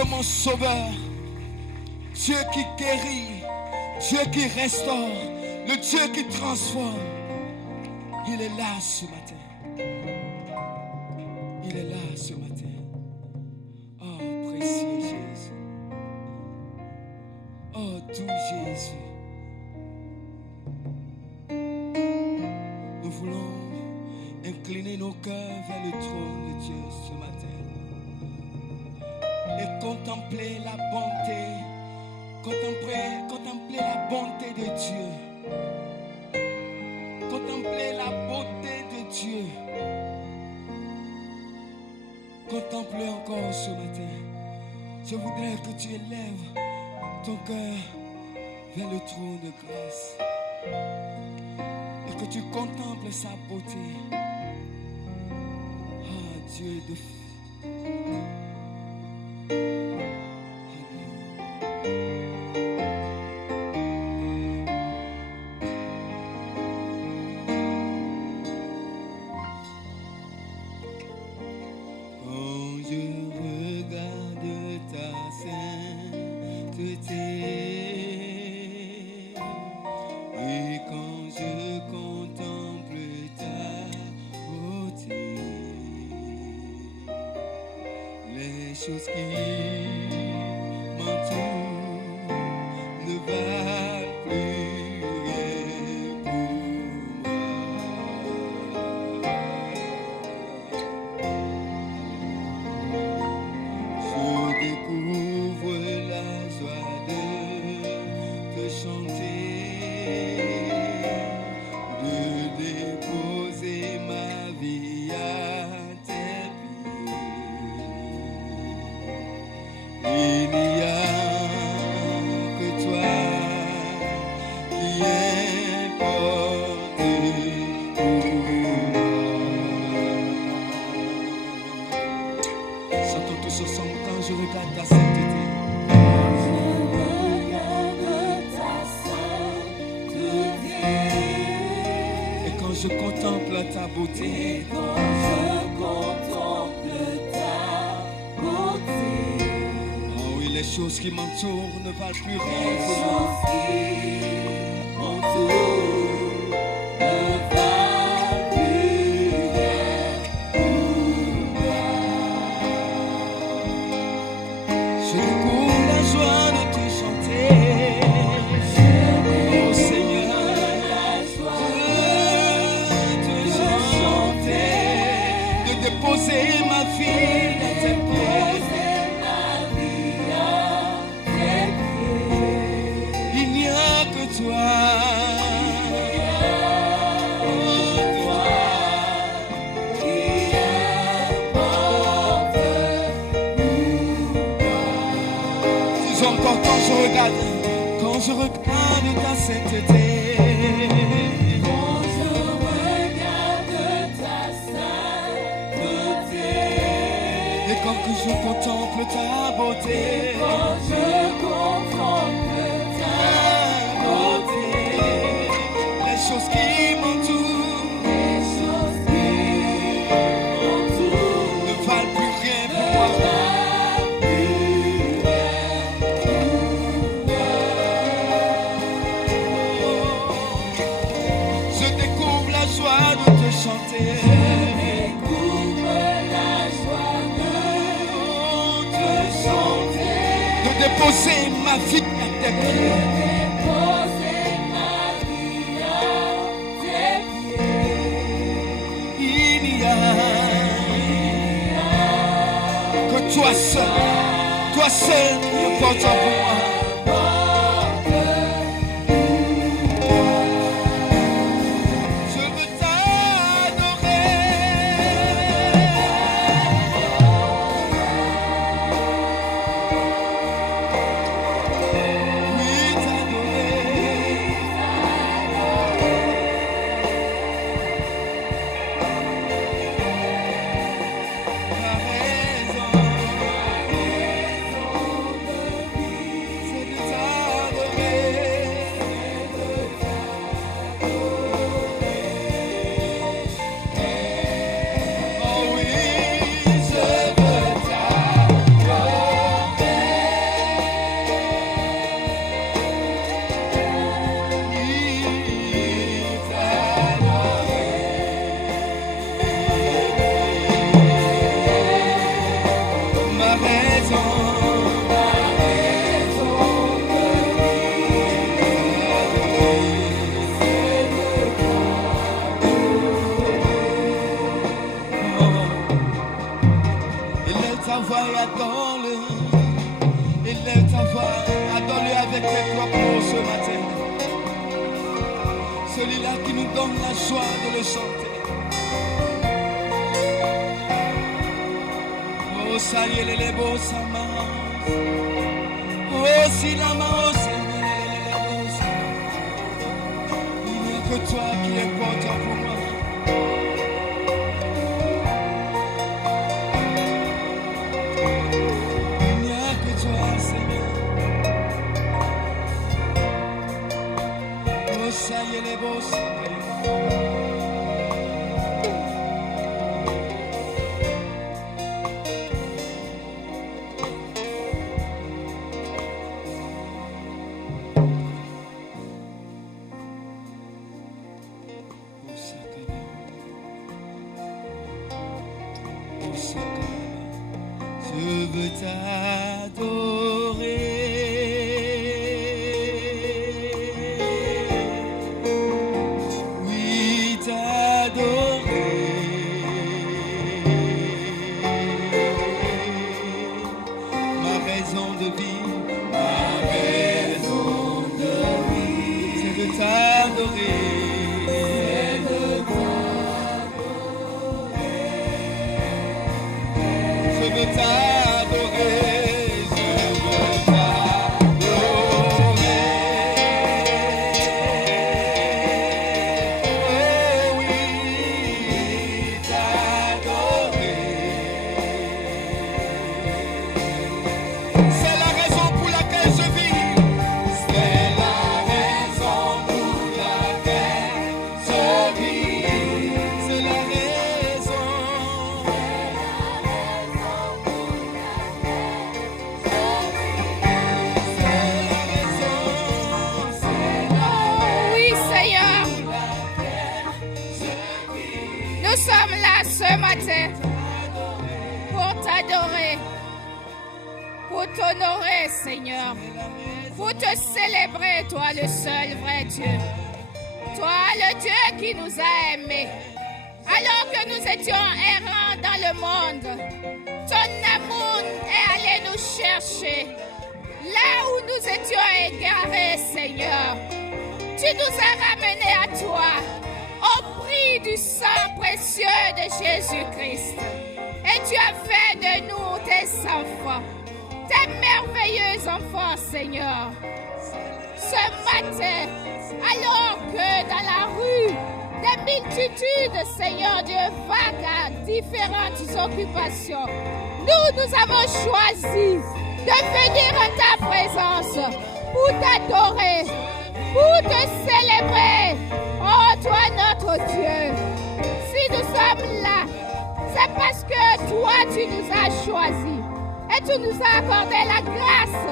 Dieu mon sauveur, Dieu qui guérit, Dieu qui restaure, le Dieu qui transforme. Il est là ce matin. Il est là ce matin. Oh, précieux Jésus. Oh, doux Jésus. Nous voulons incliner nos cœurs vers le trône de Dieu ce matin et contempler la bonté, contempler la bonté de Dieu, contempler la beauté de Dieu. Contemple encore ce matin. Je voudrais que tu élèves ton cœur vers le trône de grâce et que tu contemples sa beauté. Ah, Dieu de qui m'entourent ne valent plus rien pour moi. Je découvre la joie de te chanter. Oh Seigneur, la joie de te chanter, de déposer ma vie dans tes pieds. Quand je regarde ta sainteté, quand je regarde ta sainteté, et quand je contemple ta beauté, quand je contemple ta beauté, les choses qui m'entourent, ne valent plus rien pour moi. Déposer ma vie à tes pieds. Déposer ma vie à tes pieds. Il n'y a que toi seul qui importe pour moi. nous donne la joie de le chanter. Oh, ça y est, les beaux, ça marche. Oh, si la main, il n'y a que toi qui es important pour moi. Il n'y a que toi, Seigneur. Oh, ça y est, les beaux, ça je veux t'adorer. Oui, t'adorer. Ma raison de vie, c'est de t'adorer. Je veux t'adorer, oh oui, t'adorer. C'est la raison pour laquelle je vis. C'est la raison pour laquelle je vis. C'est la raison. Nous sommes là ce matin pour t'adorer, pour t'honorer, Seigneur, pour te célébrer, toi le seul vrai Dieu, toi le Dieu qui nous a aimés. Alors que nous étions errants dans le monde, ton amour est allé nous chercher. Là où nous étions égarés, Seigneur, tu nous as ramenés à toi. Au prix du sang précieux de Jésus-Christ. Et tu as fait de nous tes enfants, tes merveilleux enfants, Seigneur. Ce matin, alors que dans la rue, des multitudes, Seigneur Dieu, vaguent à différentes occupations, nous avons choisi de venir à ta présence pour t'adorer, pour te célébrer. Oh, toi, notre Dieu, si nous sommes là, c'est parce que toi, tu nous as choisis et tu nous as accordé la grâce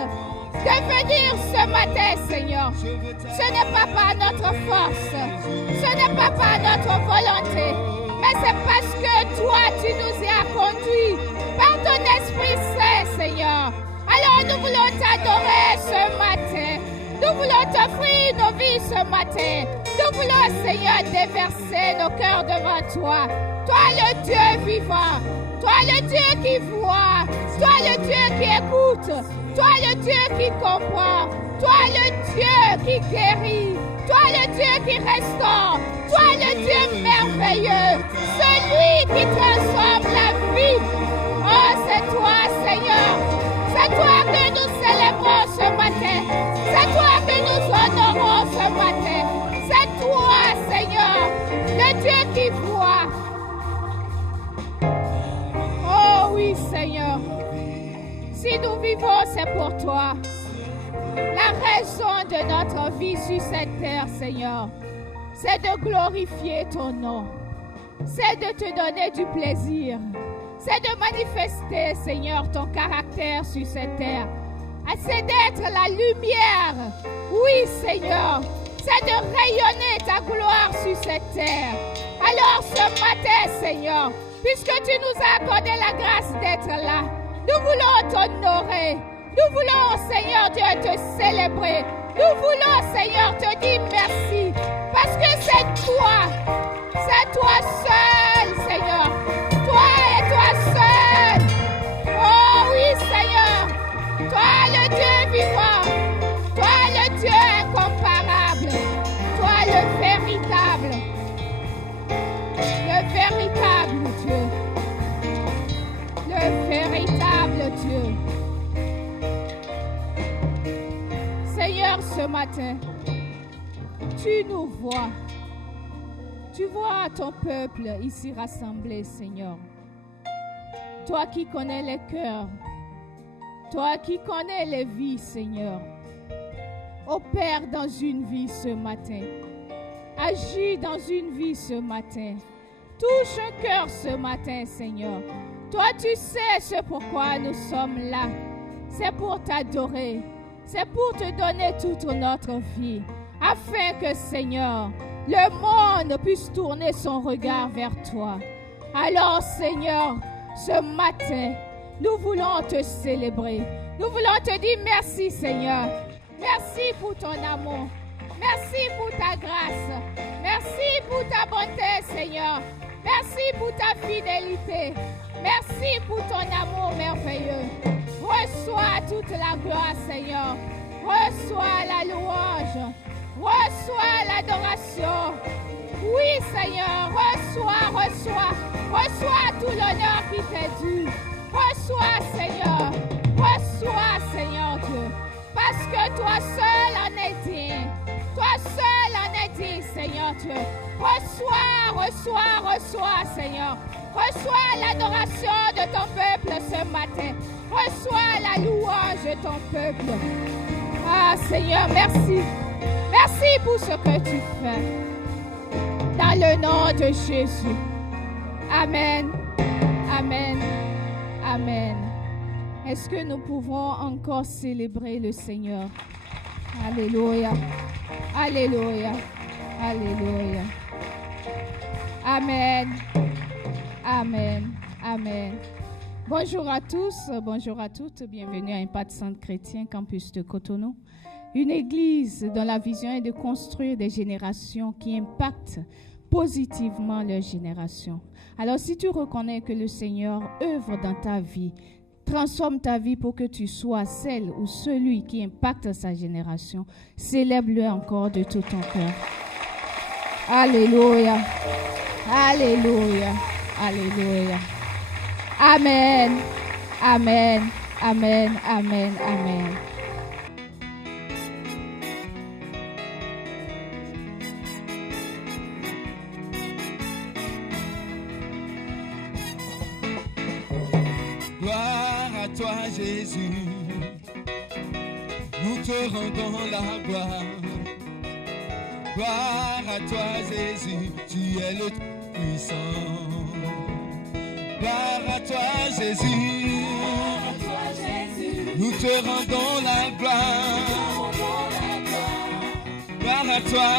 de venir ce matin, Seigneur. Ce n'est pas par notre force, ce n'est pas par notre volonté, mais c'est parce que toi, tu nous y as conduits par ton Esprit Saint, Seigneur. Alors, nous voulons t'adorer ce matin. Nous voulons t'offrir nos vies ce matin. Nous voulons, Seigneur, déverser nos cœurs devant toi. Toi, le Dieu vivant. Toi, le Dieu qui voit. Toi, le Dieu qui écoute. Toi, le Dieu qui comprend. Toi, le Dieu qui guérit. Toi, le Dieu qui restaure. Toi, le Dieu merveilleux. Celui qui transforme la vie. Oh, c'est toi, Seigneur. C'est toi que nous célébrons ce matin. C'est toi que nous honorons ce matin. C'est toi, Seigneur, le Dieu qui voit. Oh oui, Seigneur. Si nous vivons, c'est pour toi. La raison de notre vie sur cette terre, Seigneur, c'est de glorifier ton nom. C'est de te donner du plaisir. C'est de manifester, Seigneur, ton caractère sur cette terre. C'est d'être la lumière. Oui, Seigneur. C'est de rayonner ta gloire sur cette terre. Alors ce matin, Seigneur, puisque tu nous as accordé la grâce d'être là, nous voulons t'honorer. Nous voulons, Seigneur Dieu, te célébrer. Nous voulons, Seigneur, te dire merci. Parce que c'est toi seul, Seigneur. Toi et toi seul. Oh oui, Seigneur. Toi le Dieu vivant. Toi le Dieu incomparable. Toi le véritable. Seigneur, ce matin, tu nous vois. Tu vois ton peuple ici rassemblé, Seigneur. Toi qui connais les cœurs, toi qui connais les vies, Seigneur. Opère dans une vie ce matin. Agis dans une vie ce matin. Touche un cœur ce matin, Seigneur. Toi, tu sais ce pourquoi nous sommes là. C'est pour t'adorer. C'est pour te donner toute notre vie. Afin que, Seigneur, le monde puisse tourner son regard vers toi. Alors, Seigneur, ce matin, nous voulons te célébrer. Nous voulons te dire merci, Seigneur. Merci pour ton amour. Merci pour ta grâce. Merci pour ta bonté, Seigneur. Merci pour ta fidélité. Merci pour ton amour merveilleux. Reçois toute la gloire, Seigneur. Reçois la louange. Reçois l'adoration. Oui, Seigneur, reçois tout l'honneur qui t'est dû. Reçois, Seigneur. Reçois, Seigneur Dieu. Parce que toi seul en es digne. Toi seul en es digne, Seigneur Dieu. Reçois, Seigneur. Reçois l'adoration de ton peuple ce matin. Reçois la louange de ton peuple. Ah, Seigneur, merci. Merci pour ce que tu fais. Dans le nom de Jésus. Amen. Amen. Amen. Est-ce que nous pouvons encore célébrer le Seigneur? Alléluia. Alléluia. Alléluia. Amen. Amen. Amen. Bonjour à tous, bonjour à toutes. Bienvenue à Impact Centre Chrétien, campus de Cotonou. Une église dont la vision est de construire des générations qui impactent positivement leur génération. Alors, si tu reconnais que le Seigneur œuvre dans ta vie, transforme ta vie pour que tu sois celle ou celui qui impacte sa génération, célèbre-le encore de tout ton cœur. Alléluia. Alléluia. Alléluia. Amen. Amen. Amen. Amen. Amen. Gloire à toi, Jésus. Nous te rendons la gloire. Gloire à toi, Jésus. Tu es le puissant. Gloire à toi, Jésus. Nous te rendons la gloire. Gloire à toi.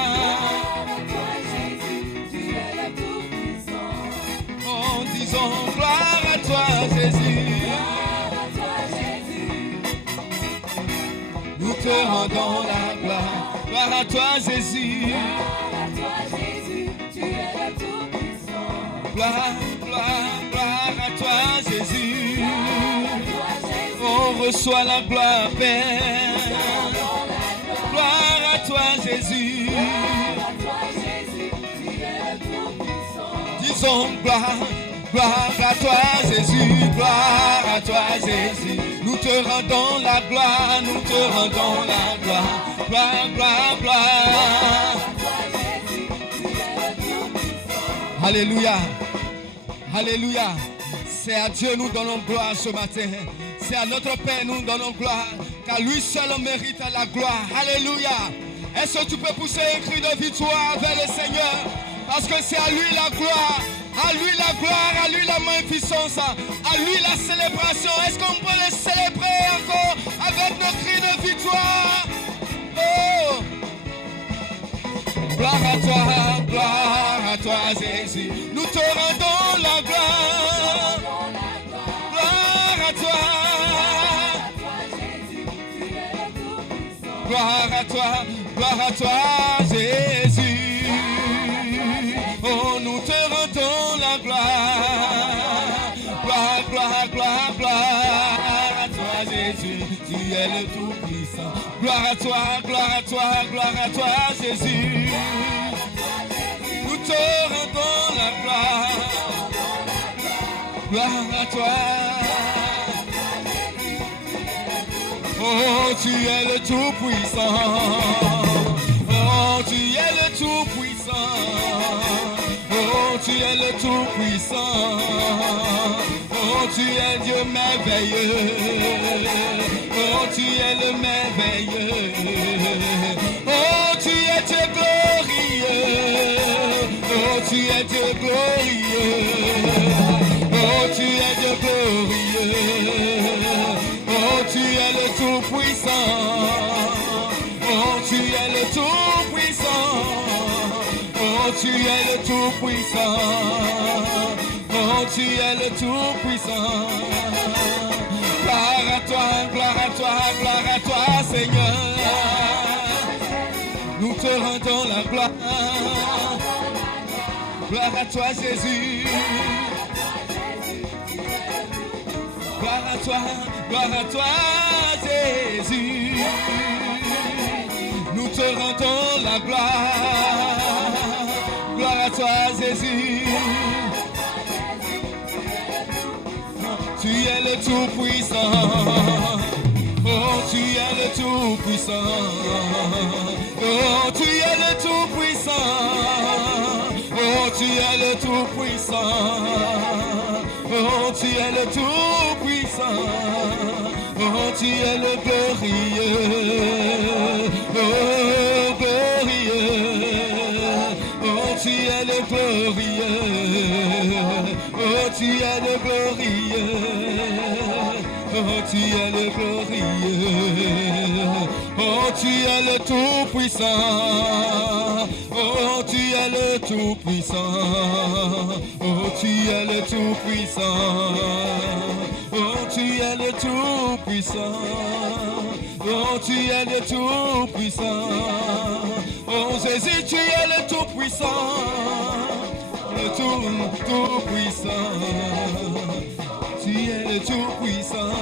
Jésus, tu es le tout-puissant. En disant gloire à toi, Jésus. Gloire à toi, Jésus. Nous te rendons la gloire. Gloire à toi, Jésus. Gloire à toi, Jésus, tu es le tout-puissant. Gloire, gloire, gloire à toi, Jésus. On reçoit la gloire, Père. Gloire à toi, Jésus. Disons gloire, gloire à toi, Jésus. Gloire à toi, Jésus. Nous te rendons la gloire, nous te rendons la gloire. Gloire, gloire, gloire. Alléluia. Alléluia. C'est à Dieu nous donnons gloire ce matin. C'est à notre Père nous donnons gloire. Car lui seul mérite la gloire. Alléluia. Est-ce que tu peux pousser un cri de victoire vers le Seigneur? Parce que c'est à lui la gloire. À lui la gloire, à lui la magnificence, à lui la célébration. Est-ce qu'on peut le célébrer encore avec nos cris de victoire? Oh! Gloire à toi, Jésus. Nous te rendons la gloire. Gloire à toi. Gloire à toi, Jésus. Oh, nous te rendons la gloire. Gloire, gloire, gloire, gloire à toi, Jésus. Tu es le tout-puissant. Gloire à toi, gloire à toi, gloire à toi, Jésus. Nous te rendons la gloire. Gloire à toi. Oh, Oh, tu es le Tout-Puissant. Oh, tu es le Tout-Puissant. Oh, tu es le Tout-Puissant. Oh, tu es Dieu merveilleux. Oh, tu es le merveilleux. Oh, tu es Dieu glorieux. Oh, tu es Dieu glorieux. Oh, tu es Dieu glorieux. Oh, tu es le Tout-Puissant. Oh, tu es le Tout-Puissant. Oh, tu es le Tout-Puissant. Oh, tu es le Tout-Puissant. Gloire à toi, gloire à toi, gloire à toi, Seigneur. Nous te rendons la gloire. Gloire à toi, Jésus. Gloire à toi, Jésus. Nous te rendons la gloire. Gloire à toi, Jésus. Tu es le Tout-Puissant. Oh, tu es le Tout-Puissant. Oh, tu es le Tout-Puissant. Oh, tu es le Tout-Puissant. Oh, tu es le Tout-Puissant. Oh, tu es le glorieux. Oh, glorieux. Oh, tu es le glorieux. Oh, tu es le glorieux. Oh, tu es le glorieux. Oh, tu es le Tout-Puissant. Oh, tu es le Tout-Puissant. Oh, tu es le Tout-Puissant. Oh, tu es le Tout-Puissant. Oh, tu es le Tout-Puissant. Oh, Jésus, tu es le Tout-Puissant. Le Tout-Puissant. Tu es le Tout-Puissant.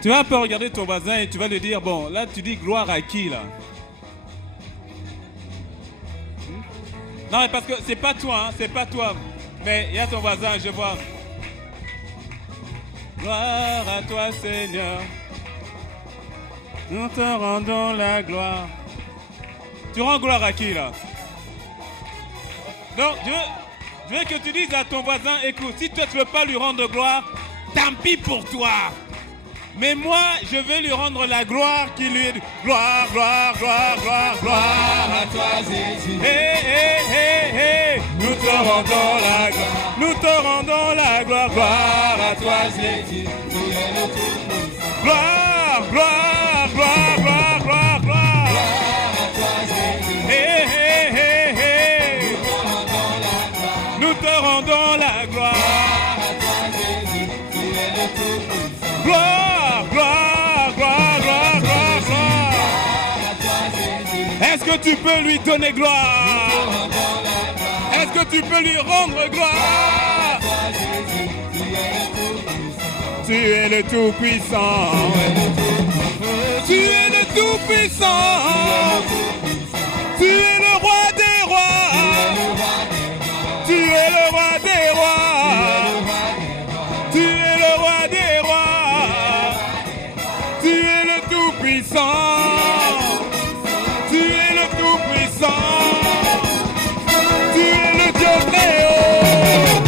Tu vas un peu regarder ton voisin et tu vas lui dire, bon, là tu dis gloire à qui là? Non, mais parce que c'est pas toi, hein, c'est pas toi. Mais il y a ton voisin, je vois. Gloire à toi, Seigneur. Nous te rendons la gloire. Tu rends gloire à qui là? Donc, je veux que tu dises à ton voisin, écoute, si toi tu ne veux pas lui rendre gloire, tant pis pour toi. Mais moi, je vais lui rendre la gloire qui lui est... Gloire, gloire, gloire, gloire, gloire à toi, Jésus. Hey, hey, hey, hey. Nous te rendons la gloire. Nous te rendons la gloire. Gloire à toi, Jésus. Tu es le Tout-Puissant. Gloire, gloire, gloire, gloire, gloire, gloire. Gloire à toi, Jésus. Hey, hey, hey, hey. Nous te rendons la gloire. Nous te rendons la gloire. Gloire à toi, Jésus. Tu es le Tout-Puissant. Gloire, gloire, gloire, gloire, gloire, gloire. Est-ce que tu peux lui donner gloire? Est-ce que tu peux lui rendre gloire? Tu es le Tout-Puissant. Tu es le Tout-Puissant. Tu es le Roi des rois. Tu es le Roi des rois. Tu es le Roi des rois. Tu es le Tout-Puissant. Tu es le Tout-Puissant. Tu es le Dieu très haut.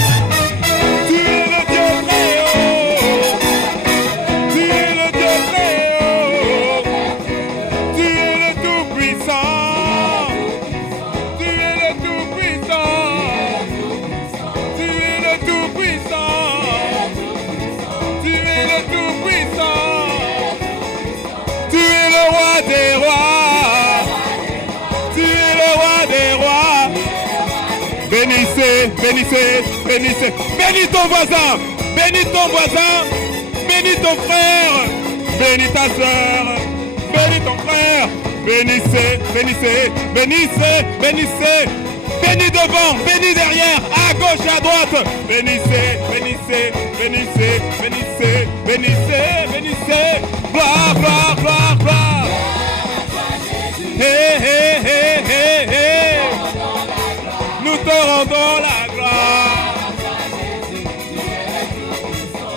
Tu es le Dieu très haut. Tu es le Dieu très haut. Tu es le Tout-Puissant. Tu es le Tout-Puissant. Tu es le Tout-Puissant. Tu es le Tout-Puissant. Tu es le Roi des rois. Tu es le Roi des rois. Bénissez, bénissez, bénissez. Bénis ton voisin. Bénis ton voisin. Bénis ton frère. Bénis ta soeur. Bénis ton frère. Bénissez, bénissez, bénissez, bénissez. Bénis devant, bénis derrière, à gauche, à droite. Bénissez, bénissez, bénissez, bénissez, bénissez, bénissez. Gloire, gloire, gloire, gloire. Hey, hey, hey, hey, hey. rendons la gloire.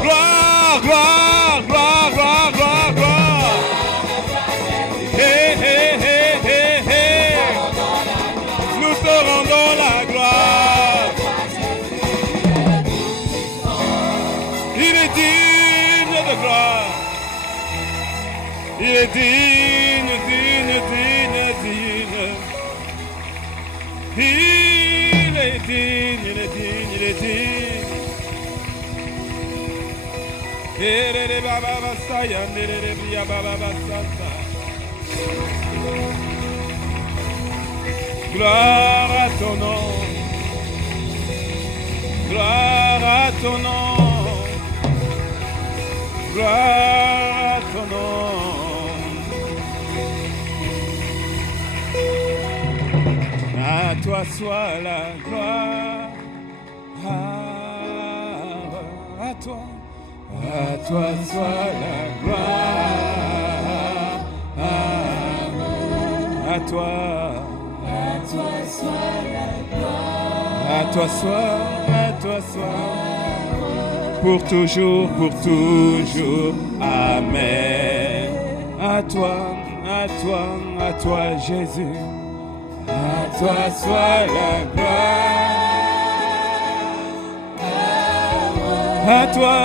Gloire, gloire, gloire, gloire, gloire, gloire. Hey, hey, hey, hey, hey. Nous te rendons la gloire. Il est digne de gloire. Il est digne, digne, digne, digne. Il est digne, il est digne, il est digne. Gloire à ton nom. Gloire à ton nom. Gloire à ton nom. À toi soit la gloire. À toi. À toi soit la gloire. À toi. À toi soit la gloire. À toi soit. Pour toujours, Amen. À toi, Jésus. À toi soit la gloire. À toi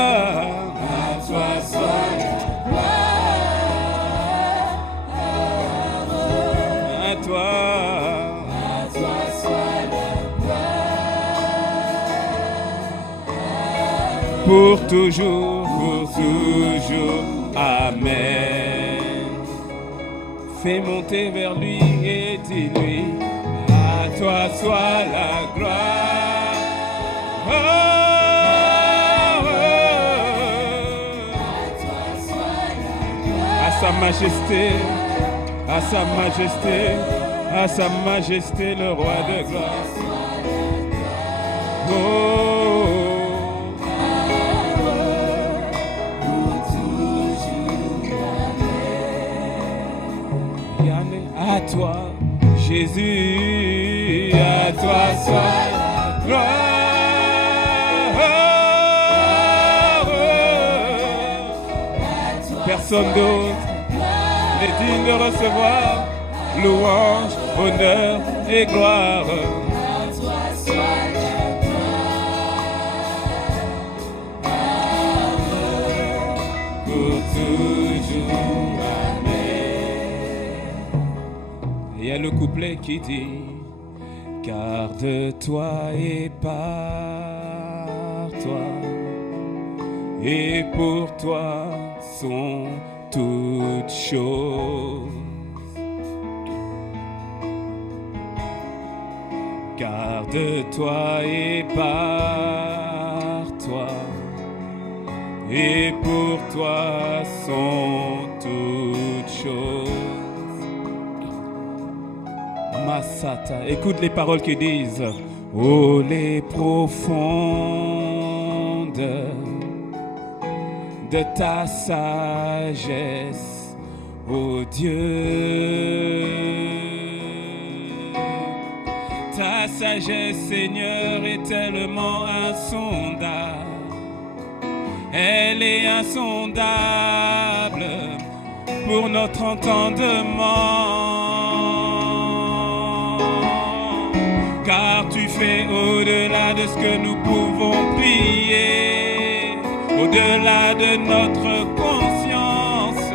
soit la gloire. À toi soit la gloire. Pour toujours, Amen. Fais monter vers lui et dis-lui, à toi soit la gloire. Oh, oh. À sa majesté, à sa majesté, à sa majesté, le roi de gloire. Oh. À toi, Jésus, à toi soit la gloire. Personne d'autre n'est digne de recevoir louange, honneur et gloire. À toi soit la gloire. Pour toujours. Il y a le couplet qui dit, car de toi et par toi et pour toi sont toutes choses. Car de toi et par toi et pour toi sont toutes choses. Masata. Écoute les paroles qui disent, oh les profondes de ta sagesse, ô Dieu. Ta sagesse, Seigneur, est tellement insondable. Elle est insondable pour notre entendement. Car tu fais au-delà de ce que nous pouvons prier, au-delà de notre conscience,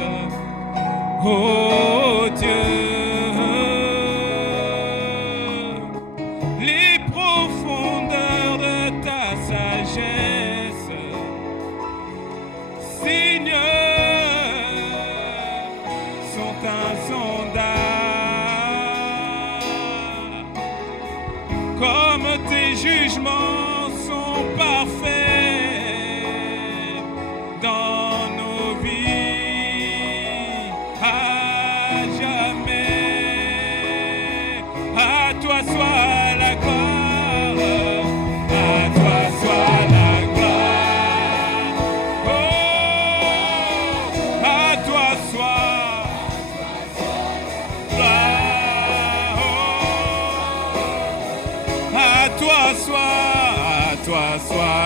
oh Dieu. Les profondeurs de ta sagesse, Seigneur, sont insondables. Comme tes jugements sont parfaits dans nos vies à jamais. À toi soit la gloire, à toi soit la gloire. Oh, à toi soit gloire. Oh, à toi soit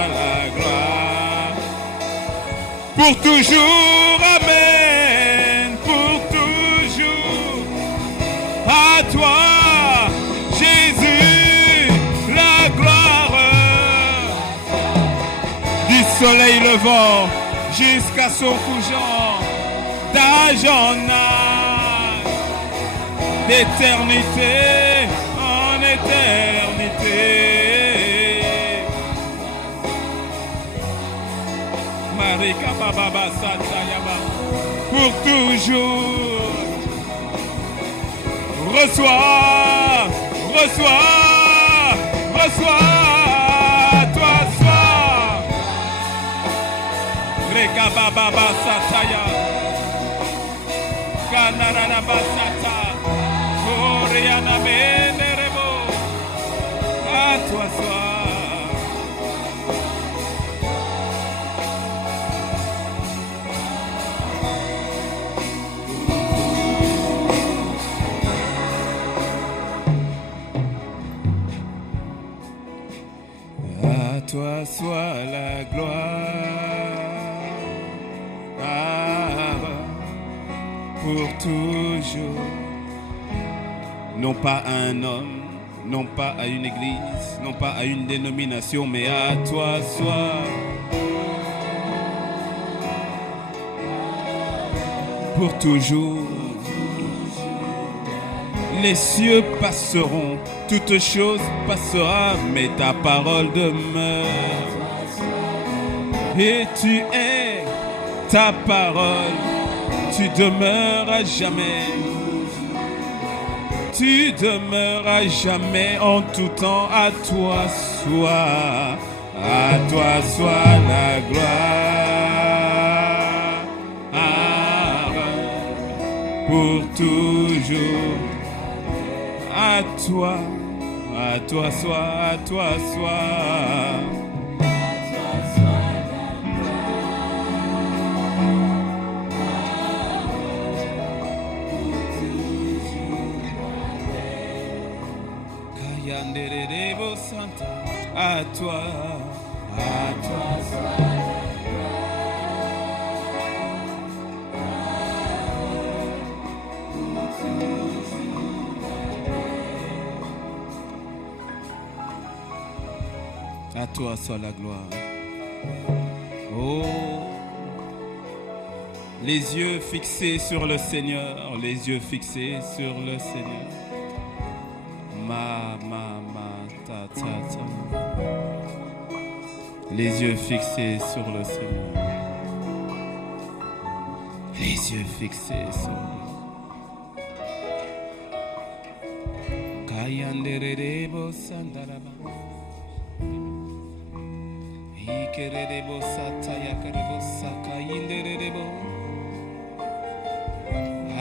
la gloire. Pour toujours, amen, pour toujours. À toi, Jésus, la gloire. Du soleil levant jusqu'à son couchant, d'âge en âge, d'éternité en éternité. Marika Baba Satayaba, pour toujours. Reçois, reçois, reçois, toi sois. Reka Baba Sataya, Kanarana Basata, Oriana Menerebo, à toi sois. À toi soit la gloire, pour toujours. Non pas à un homme, non pas à une église, non pas à une dénomination, mais à toi soit. Pour toujours. Les cieux passeront, toute chose passera, mais ta parole demeure. Et tu es ta parole, tu demeures à jamais. Tu demeures à jamais en tout temps, à toi soit la gloire. Pour toujours. À toi soit, à toi soit. Kayanderebo Santa, à toi soit. À toi soit la gloire. Oh, les yeux fixés sur le Seigneur, les yeux fixés sur le Seigneur. Ta. Les yeux fixés sur le Seigneur. Les yeux fixés sur lui. Kayanderebo Sandaraba. Ikerebo Sataya Karebo Sakayinderebo.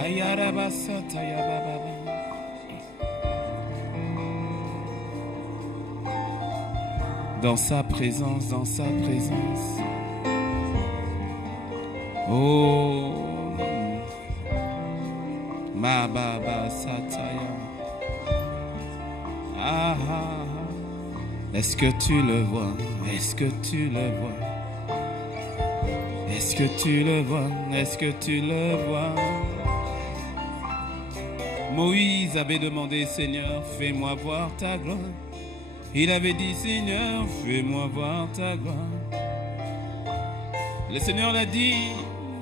Ayaraba Sataya Baba. Dans sa présence, dans sa présence. Oh, ma Baba Sataya. Ah, ah, ah. Est-ce que tu le vois? Est-ce que tu le vois? Est-ce que tu le vois? Est-ce que tu le vois? Moïse avait demandé, Seigneur, fais-moi voir ta gloire. Il avait dit, Seigneur, fais-moi voir ta gloire. Le Seigneur l'a dit,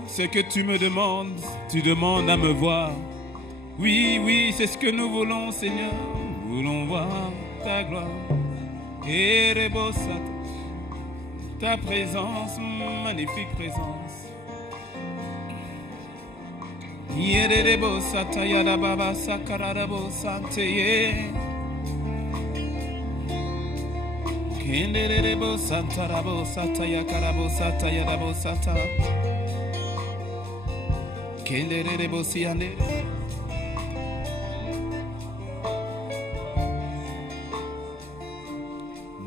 ce que tu me demandes, tu demandes à me voir. Oui, oui, c'est ce que nous voulons, Seigneur. Nous voulons voir ta gloire. Et ta présence, magnifique présence. Yerebo Sataya Baba Sakarabo Santeye. Kenderebo Santarabo Sataya Karabo Sataya Rabo Sata. Kenderebo Siane.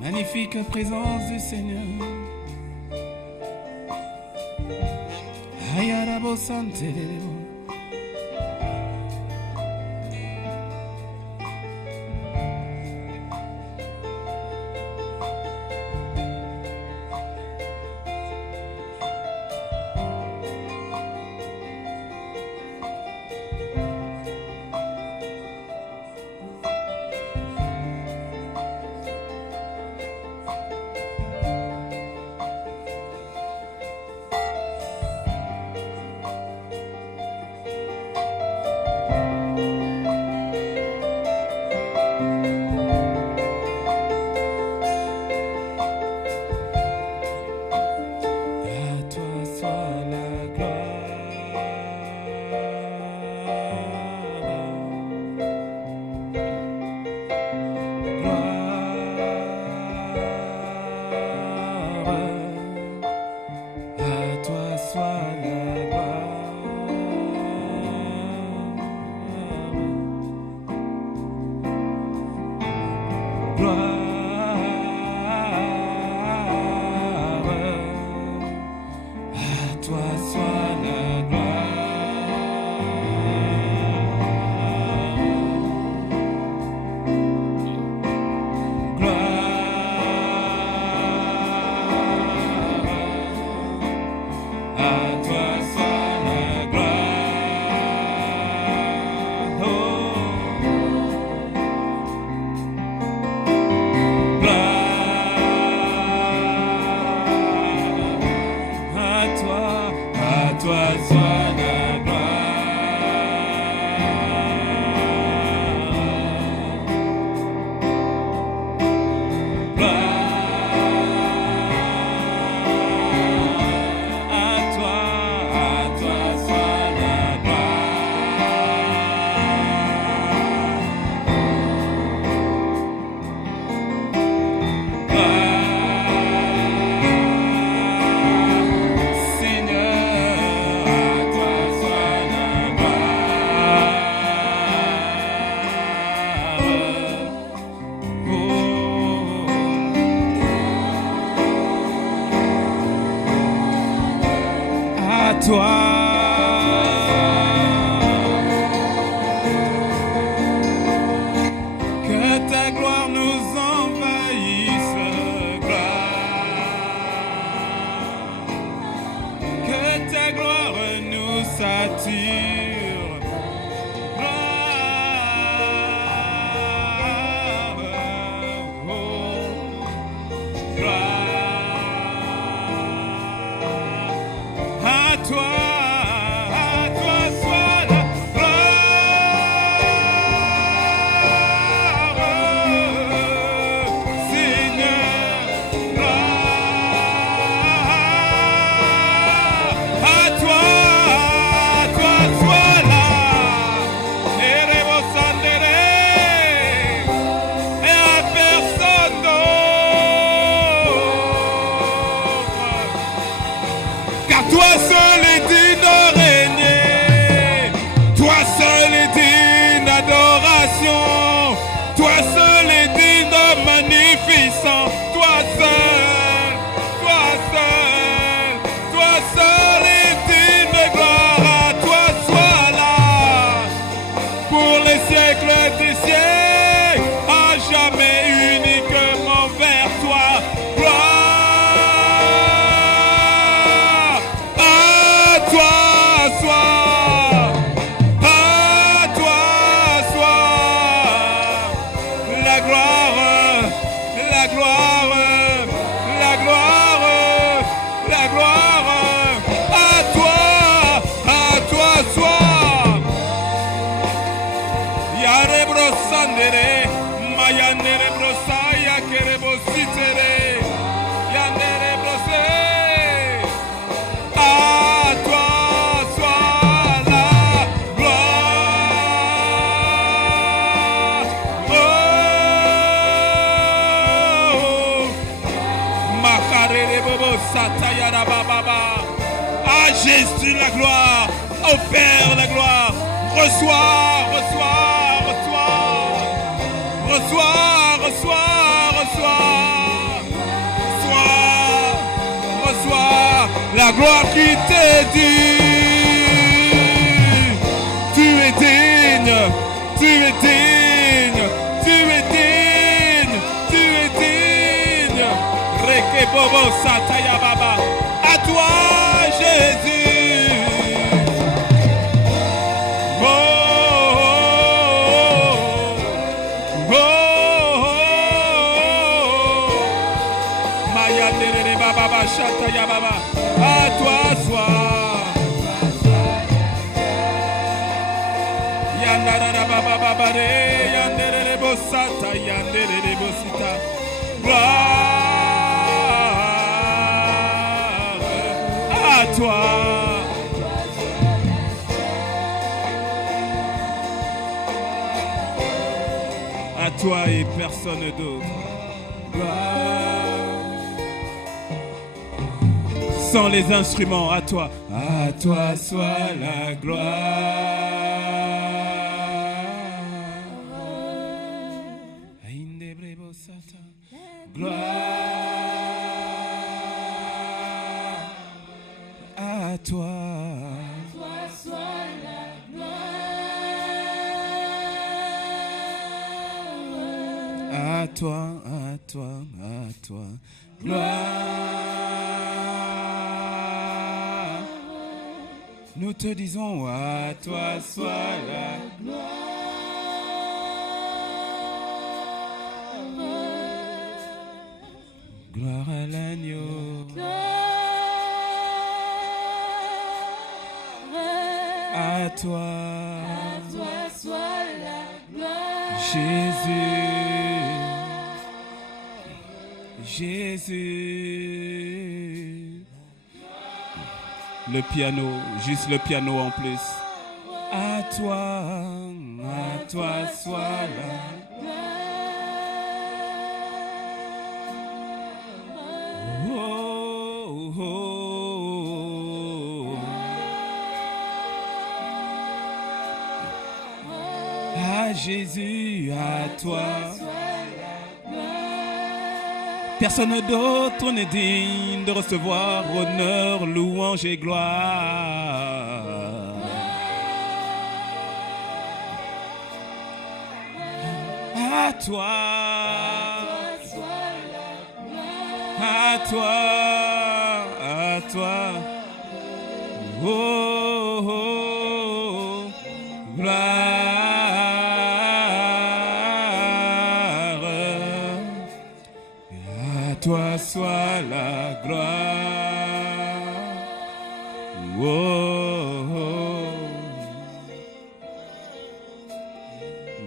Magnifique présence du Seigneur. Ayarabo Santerebo. toi. Que ta gloire nous envahisse, gloire. Que ta gloire nous sature, gloire. Oh, gloire. À toi soit la gloire, Seigneur, gloire. À toi soit la Erebosandere, et à personne d'autre. Car toi seul est digne de régner, toi seul est digne d'adoration, toi seul est digne de magnificent, toi seul est digne de gloire. À toi soit là pour les siècles des siècles, à jamais uniquement vers toi. Gloire. À toi soit la gloire, la gloire, la gloire, la gloire. À toi soit. Yare brosandere, mayandere brosaya kerebo sitere, yandere brose. À toi soit la gloire. Oh, makarere bobo satayara bababa. À Jésus la gloire, au Père la gloire. Reçois. Reçois la gloire qui t'est due. Tu es digne. Reke bobo sataya baba. À toi Jésus. Oh, oh, oh, oh. Maya derere baba sataya baba. À toi soit. Yandara baba baba re yandere bosata yandere bosita. Gloire à toi. À toi et personne d'autre. Gloire. Sans les instruments, à toi. À toi soit la gloire. Gloire à toi. Soit la gloire. À toi. Gloire. Nous te disons à toi soit la gloire. Gloire à l'agneau. À toi soit la gloire. Jésus. Le piano, juste le piano en plus. À toi soit la oh, oh. À Jésus, à toi. Personne d'autre n'est digne de recevoir honneur, louange et gloire. À toi, à toi, à toi. Oh, oh, gloire. À toi soit la gloire. Oh, oh.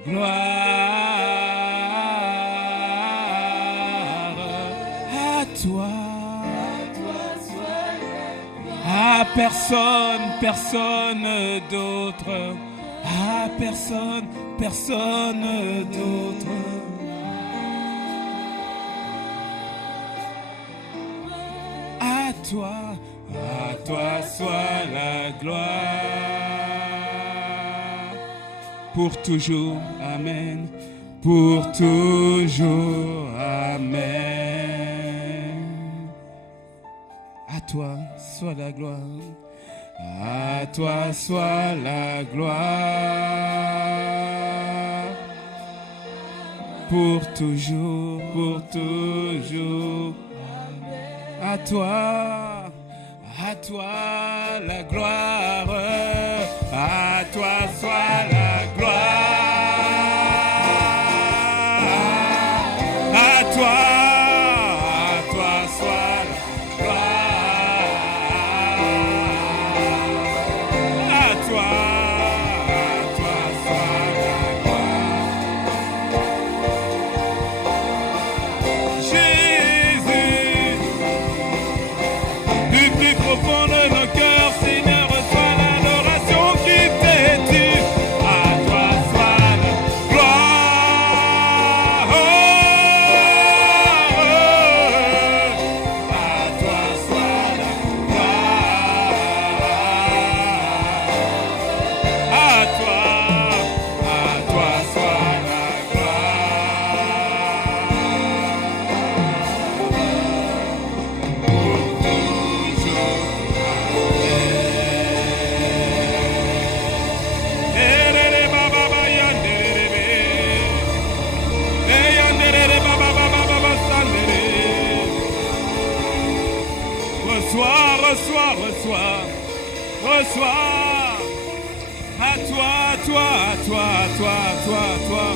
Gloire. À toi. À personne, personne d'autre. À personne, personne d'autre. À toi soit la gloire. Pour toujours, amen. Pour toujours, amen. À toi soit la gloire. À toi soit la gloire. Pour toujours, pour toujours. À toi la gloire. À toi soit la gloire. À toi soit la gloire. À toi soit la gloire. Jésus, du plus profond de nos cœurs, Seigneur, reçois l'adoration qui t'est due. À toi soit la gloire. À toi soit la gloire. À toi soit la reçois. À toi.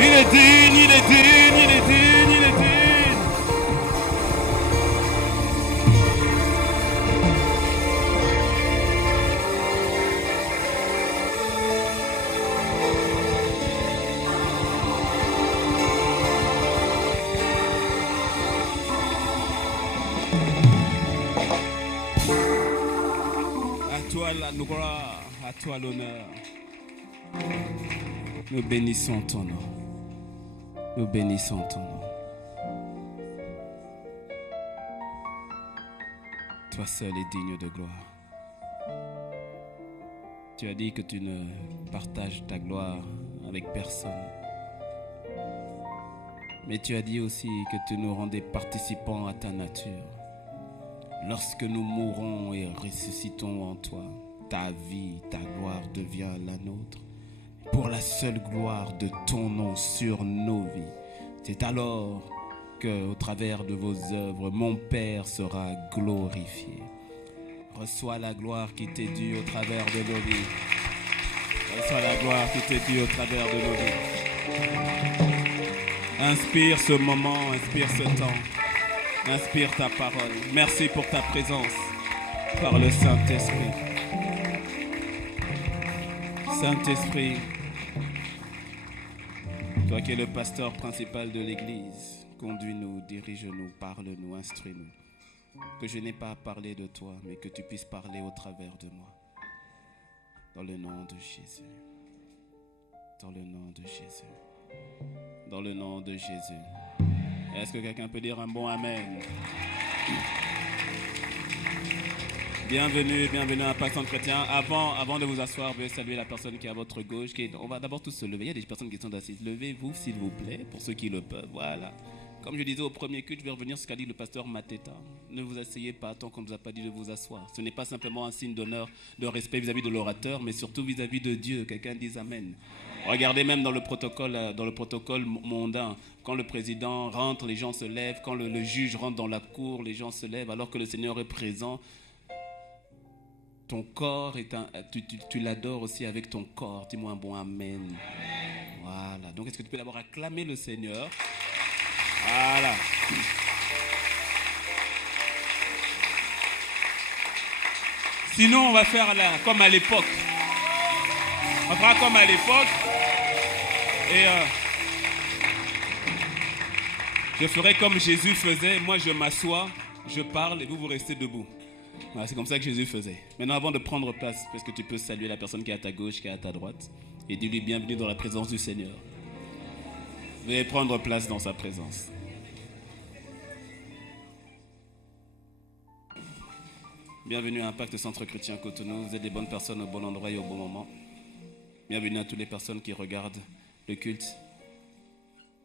Il est digne. À toi la gloire, à toi l'honneur. Nous bénissons ton nom. Nous bénissons ton nom. Toi seul est digne de gloire. Tu as dit que tu ne partages ta gloire avec personne. Mais tu as dit aussi que tu nous rendais participants à ta nature. Lorsque nous mourons et ressuscitons en toi, ta vie, ta gloire devient la nôtre. Pour la seule gloire de ton nom sur nos vies. C'est alors que, au travers de vos œuvres, mon Père sera glorifié. Reçois la gloire qui t'est due au travers de nos vies. Reçois la gloire qui t'est due au travers de nos vies. Inspire ce moment, inspire ce temps. Inspire ta parole. Merci pour ta présence par le Saint-Esprit. Saint-Esprit, toi qui es le pasteur principal de l'Église, conduis-nous, dirige-nous, parle-nous, instruis-nous. Que je n'ai pas à parler de toi, mais que tu puisses parler au travers de moi. Dans le nom de Jésus. Dans le nom de Jésus. Dans le nom de Jésus. Est-ce que quelqu'un peut dire un bon Amen? Bienvenue à Impact Centre Chrétien. Avant de vous asseoir, veuillez saluer la personne qui est à votre gauche. On va d'abord tous se lever. Il y a des personnes qui sont assises. Levez-vous, s'il vous plaît, pour ceux qui le peuvent. Voilà. Comme je disais au premier culte, je vais revenir sur ce qu'a dit le pasteur Mateta. Ne vous asseyez pas tant qu'on ne vous a pas dit de vous asseoir. Ce n'est pas simplement un signe d'honneur, de respect vis-à-vis de l'orateur, mais surtout vis-à-vis de Dieu. Quelqu'un dise Amen. Regardez même dans le protocole mondain, quand le président rentre, les gens se lèvent. Quand le juge rentre dans la cour, les gens se lèvent. Alors que le Seigneur est présent, ton corps, tu l'adores aussi avec ton corps. Dis-moi un bon Amen. Voilà. Donc, est-ce que tu peux d'abord acclamer le Seigneur? Voilà. Sinon, on va faire comme à l'époque. On fera comme à l'époque. Et je ferai comme Jésus faisait. Moi, je m'assois, je parle et vous restez debout. Voilà, c'est comme ça que Jésus faisait. Maintenant, avant de prendre place, parce que tu peux saluer la personne qui est à ta gauche, qui est à ta droite, et dis-lui bienvenue dans la présence du Seigneur. Veuillez prendre place dans sa présence. Bienvenue à Impact Centre Chrétien Cotonou. Vous êtes des bonnes personnes au bon endroit et au bon moment. Bienvenue à toutes les personnes qui regardent le culte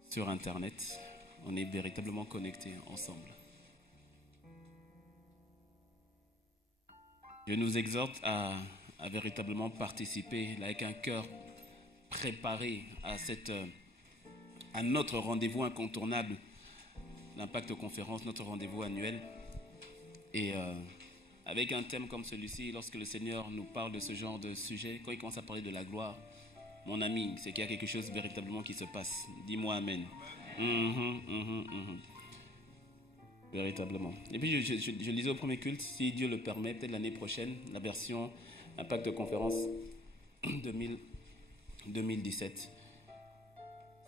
sur Internet. On est véritablement connectés ensemble. Je nous exhorte à véritablement participer avec un cœur préparé à notre rendez-vous incontournable, l'Impact Conférence, notre rendez-vous annuel. Et avec un thème comme celui-ci, lorsque le Seigneur nous parle de ce genre de sujet, quand il commence à parler de la gloire, mon ami, c'est qu'il y a quelque chose véritablement qui se passe. Dis-moi Amen. Véritablement. Et puis je lisais au premier culte, si Dieu le permet, peut-être l'année prochaine, la version Impact Conférence 2017.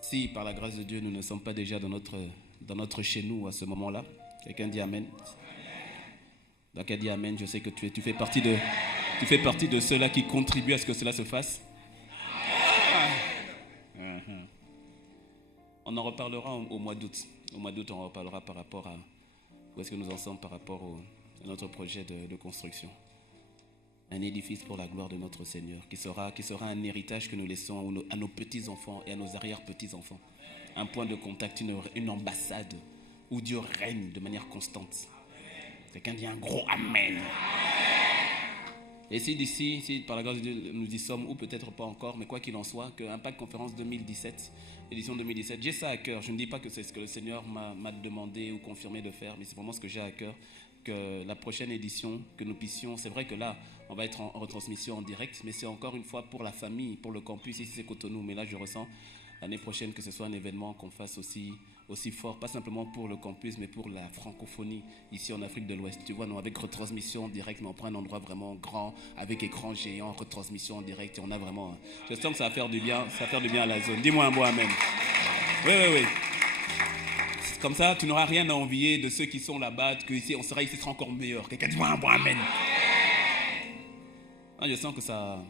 Si par la grâce de Dieu, nous ne sommes pas déjà dans notre chez nous à ce moment-là, quelqu'un dit Amen. Donc elle dit Amen, je sais que tu fais partie de ceux-là qui contribuent à ce que cela se fasse. On en reparlera au mois d'août. Au mois d'août, on en reparlera par rapport à où est-ce que nous en sommes par rapport à notre projet de construction. Un édifice pour la gloire de notre Seigneur, qui sera un héritage que nous laissons à nos petits-enfants et à nos arrière-petits-enfants. Un point de contact, une ambassade où Dieu règne de manière constante. Quelqu'un dit un gros Amen. Et si par la grâce de Dieu nous y sommes, ou peut-être pas encore, mais quoi qu'il en soit, que Impact Conférence 2017, édition 2017, j'ai ça à cœur. Je ne dis pas que c'est ce que le Seigneur m'a demandé ou confirmé de faire, mais c'est vraiment ce que j'ai à cœur, que la prochaine édition, que nous puissions, c'est vrai que là, on va être en retransmission en direct, mais c'est encore une fois pour la famille, pour le campus, ici c'est Cotonou, mais là je ressens l'année prochaine que ce soit un événement qu'on fasse aussi fort, pas simplement pour le campus, mais pour la francophonie ici en Afrique de l'Ouest. Tu vois, nous, avec retransmission en direct, mais on prend un endroit vraiment grand, avec écran géant, retransmission en direct, et on a vraiment... Je sens que ça va faire du bien à la zone. Dis-moi un mot, Amen. Oui. Comme ça, tu n'auras rien à envier de ceux qui sont là-bas, que ici, ici sera encore meilleur. Quelqu'un dis-moi un bon Amen. Ah, je sens que ça...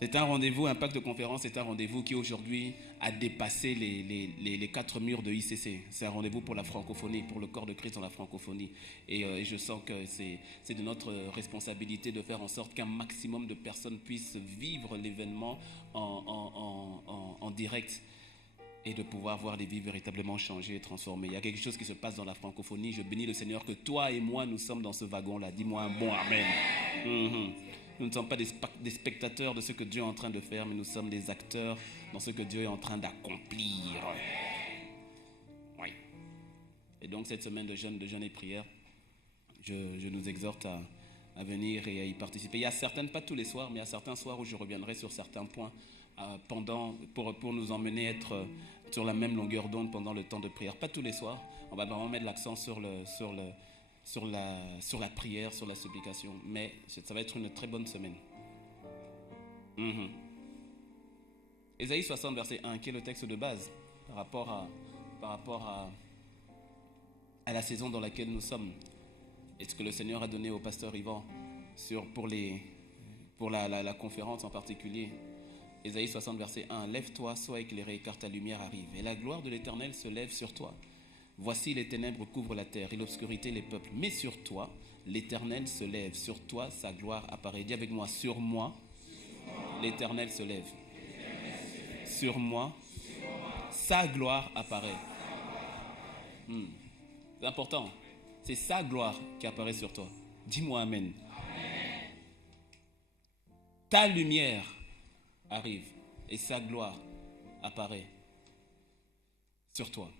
C'est un rendez-vous, Impact de Conférence, c'est un rendez-vous qui aujourd'hui a dépassé les 4 murs de ICC. C'est un rendez-vous pour la francophonie, pour le corps de Christ dans la francophonie. Et je sens que c'est de notre responsabilité de faire en sorte qu'un maximum de personnes puissent vivre l'événement en direct et de pouvoir voir des vies véritablement changées et transformées. Il y a quelque chose qui se passe dans la francophonie. Je bénis le Seigneur que toi et moi, nous sommes dans ce wagon-là. Dis-moi un bon Amen. Nous ne sommes pas des spectateurs de ce que Dieu est en train de faire, mais nous sommes des acteurs dans ce que Dieu est en train d'accomplir. Oui. Et donc, cette semaine de jeûne et prière, je nous exhorte à venir et à y participer. Il y a certaines, pas tous les soirs, mais il y a certains soirs où je reviendrai sur certains points pour nous emmener être sur la même longueur d'onde pendant le temps de prière. Pas tous les soirs. On va vraiment mettre l'accent sur la prière, sur la supplication. Mais ça va être une très bonne semaine. Ésaïe 60, verset 1, qui est le texte de base par rapport à la saison dans laquelle nous sommes. Et ce que le Seigneur a donné au pasteur Yvan pour la conférence en particulier. Ésaïe 60, verset 1. Lève-toi, sois éclairé, car ta lumière arrive. Et la gloire de l'Éternel se lève sur toi. Voici les ténèbres couvrent la terre et l'obscurité les peuples. Mais sur toi, l'Éternel se lève. Sur toi, sa gloire apparaît. Dis avec moi, sur moi, l'Éternel se lève. Sur moi, sa gloire apparaît. C'est important. C'est sa gloire qui apparaît sur toi. Dis-moi amen. Ta lumière arrive et sa gloire apparaît sur toi.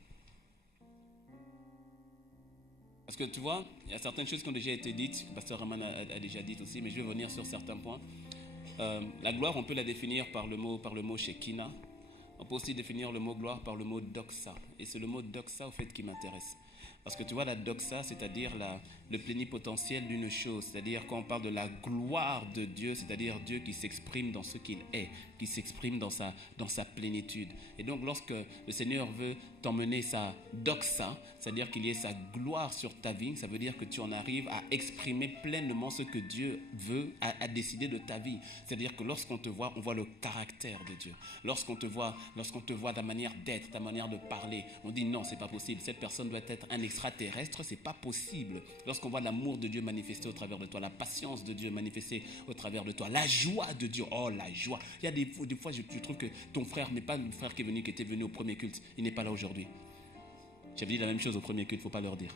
Parce que tu vois, il y a certaines choses qui ont déjà été dites, le pasteur Raman a déjà dit aussi, mais je vais revenir sur certains points. La gloire, on peut la définir par le mot Shekinah. On peut aussi définir le mot gloire par le mot doxa. Et c'est le mot doxa, au fait, qui m'intéresse. Parce que tu vois, la doxa, c'est-à-dire le plénipotentiel d'une chose. C'est-à-dire quand on parle de la gloire de Dieu, c'est-à-dire Dieu qui s'exprime dans ce qu'il est, qui s'exprime dans sa plénitude. Et donc, lorsque le Seigneur veut t'emmener sa doxa, c'est-à-dire qu'il y ait sa gloire sur ta vie, ça veut dire que tu en arrives à exprimer pleinement ce que Dieu veut, à décider de ta vie. C'est-à-dire que lorsqu'on te voit, on voit le caractère de Dieu. Lorsqu'on te voit ta manière d'être, ta manière de parler, on dit non, c'est pas possible. Cette personne doit être un extraterrestre, c'est pas possible. Lorsqu'on voit l'amour de Dieu manifesté au travers de toi, la patience de Dieu manifestée au travers de toi, la joie de Dieu, oh la joie. Il y a des fois, je trouve que ton frère n'est pas le frère qui était venu au premier culte, il n'est pas là aujourd'hui. J'avais dit la même chose au premier culte, il ne faut pas leur dire.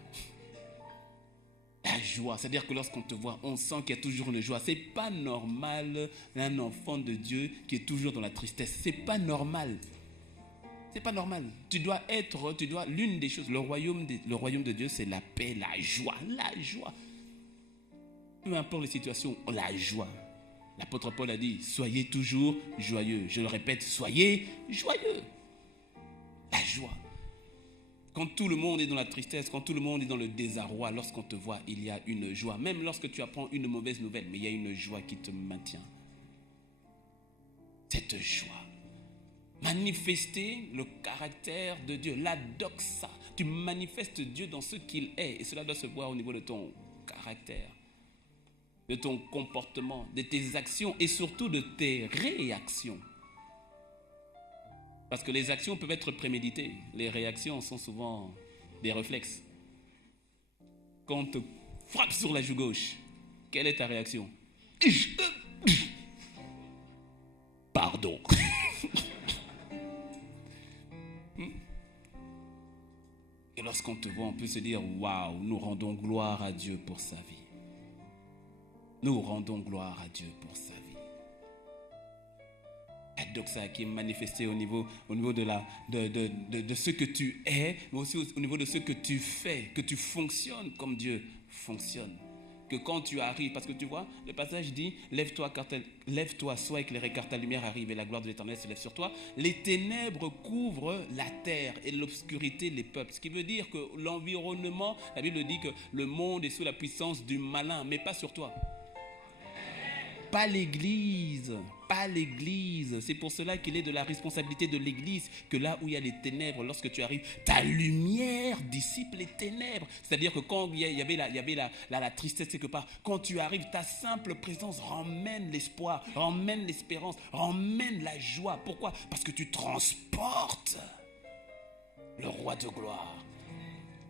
La joie, c'est-à-dire que lorsqu'on te voit, on sent qu'il y a toujours une joie. C'est pas normal un enfant de Dieu qui est toujours dans la tristesse. C'est pas normal. C'est pas normal. Tu dois l'une des choses, le royaume de Dieu, c'est la paix, la joie. Peu importe les situations, la joie. L'apôtre Paul a dit, soyez toujours joyeux. Je le répète, soyez joyeux. La joie. Quand tout le monde est dans la tristesse, quand tout le monde est dans le désarroi, lorsqu'on te voit, il y a une joie. Même lorsque tu apprends une mauvaise nouvelle, mais il y a une joie qui te maintient. Cette joie. Manifester le caractère de Dieu, la doxa. Tu manifestes Dieu dans ce qu'il est. Et cela doit se voir au niveau de ton caractère, de ton comportement, de tes actions et surtout de tes réactions. Parce que les actions peuvent être préméditées. Les réactions sont souvent des réflexes. Quand on te frappe sur la joue gauche, quelle est ta réaction? Pardon. Et lorsqu'on te voit, on peut se dire, waouh, nous rendons gloire à Dieu pour sa vie. Nous rendons gloire à Dieu pour sa vie. La doxa qui est manifestée au niveau de ce que tu es, mais aussi au niveau de ce que tu fais, que tu fonctionnes comme Dieu fonctionne. Que quand tu arrives, parce que tu vois, le passage dit, lève-toi, sois éclairé, car ta lumière arrive et la gloire de l'Éternel se lève sur toi. Les ténèbres couvrent la terre et l'obscurité les peuples. Ce qui veut dire que l'environnement, la Bible dit que le monde est sous la puissance du malin, mais pas sur toi. Pas l'Église. C'est pour cela qu'il est de la responsabilité de l'Église que là où il y a les ténèbres, lorsque tu arrives, ta lumière dissipe les ténèbres. C'est-à-dire que quand il y avait la tristesse quelque part, quand tu arrives, ta simple présence ramène l'espoir, ramène l'espérance, ramène la joie. Pourquoi? Parce que tu transportes le roi de gloire.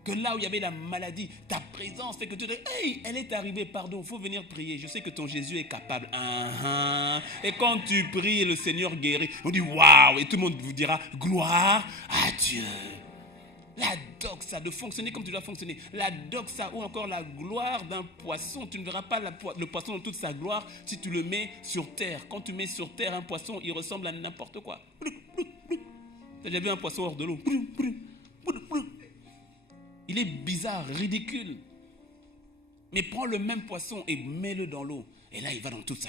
Que là où il y avait la maladie, ta présence fait que tu dis, hey, elle est arrivée, pardon, il faut venir prier. Je sais que ton Jésus est capable. Et quand tu pries, le Seigneur guérit. On dit, waouh, et tout le monde vous dira, gloire à Dieu. La doxa, de fonctionner comme tu dois fonctionner. La doxa ou encore la gloire d'un poisson. Tu ne verras pas le poisson dans toute sa gloire si tu le mets sur terre. Quand tu mets sur terre un poisson, il ressemble à n'importe quoi. Tu as déjà vu un poisson hors de l'eau? Il est bizarre, ridicule. Mais prends le même poisson et mets-le dans l'eau. Et là, il va dans toute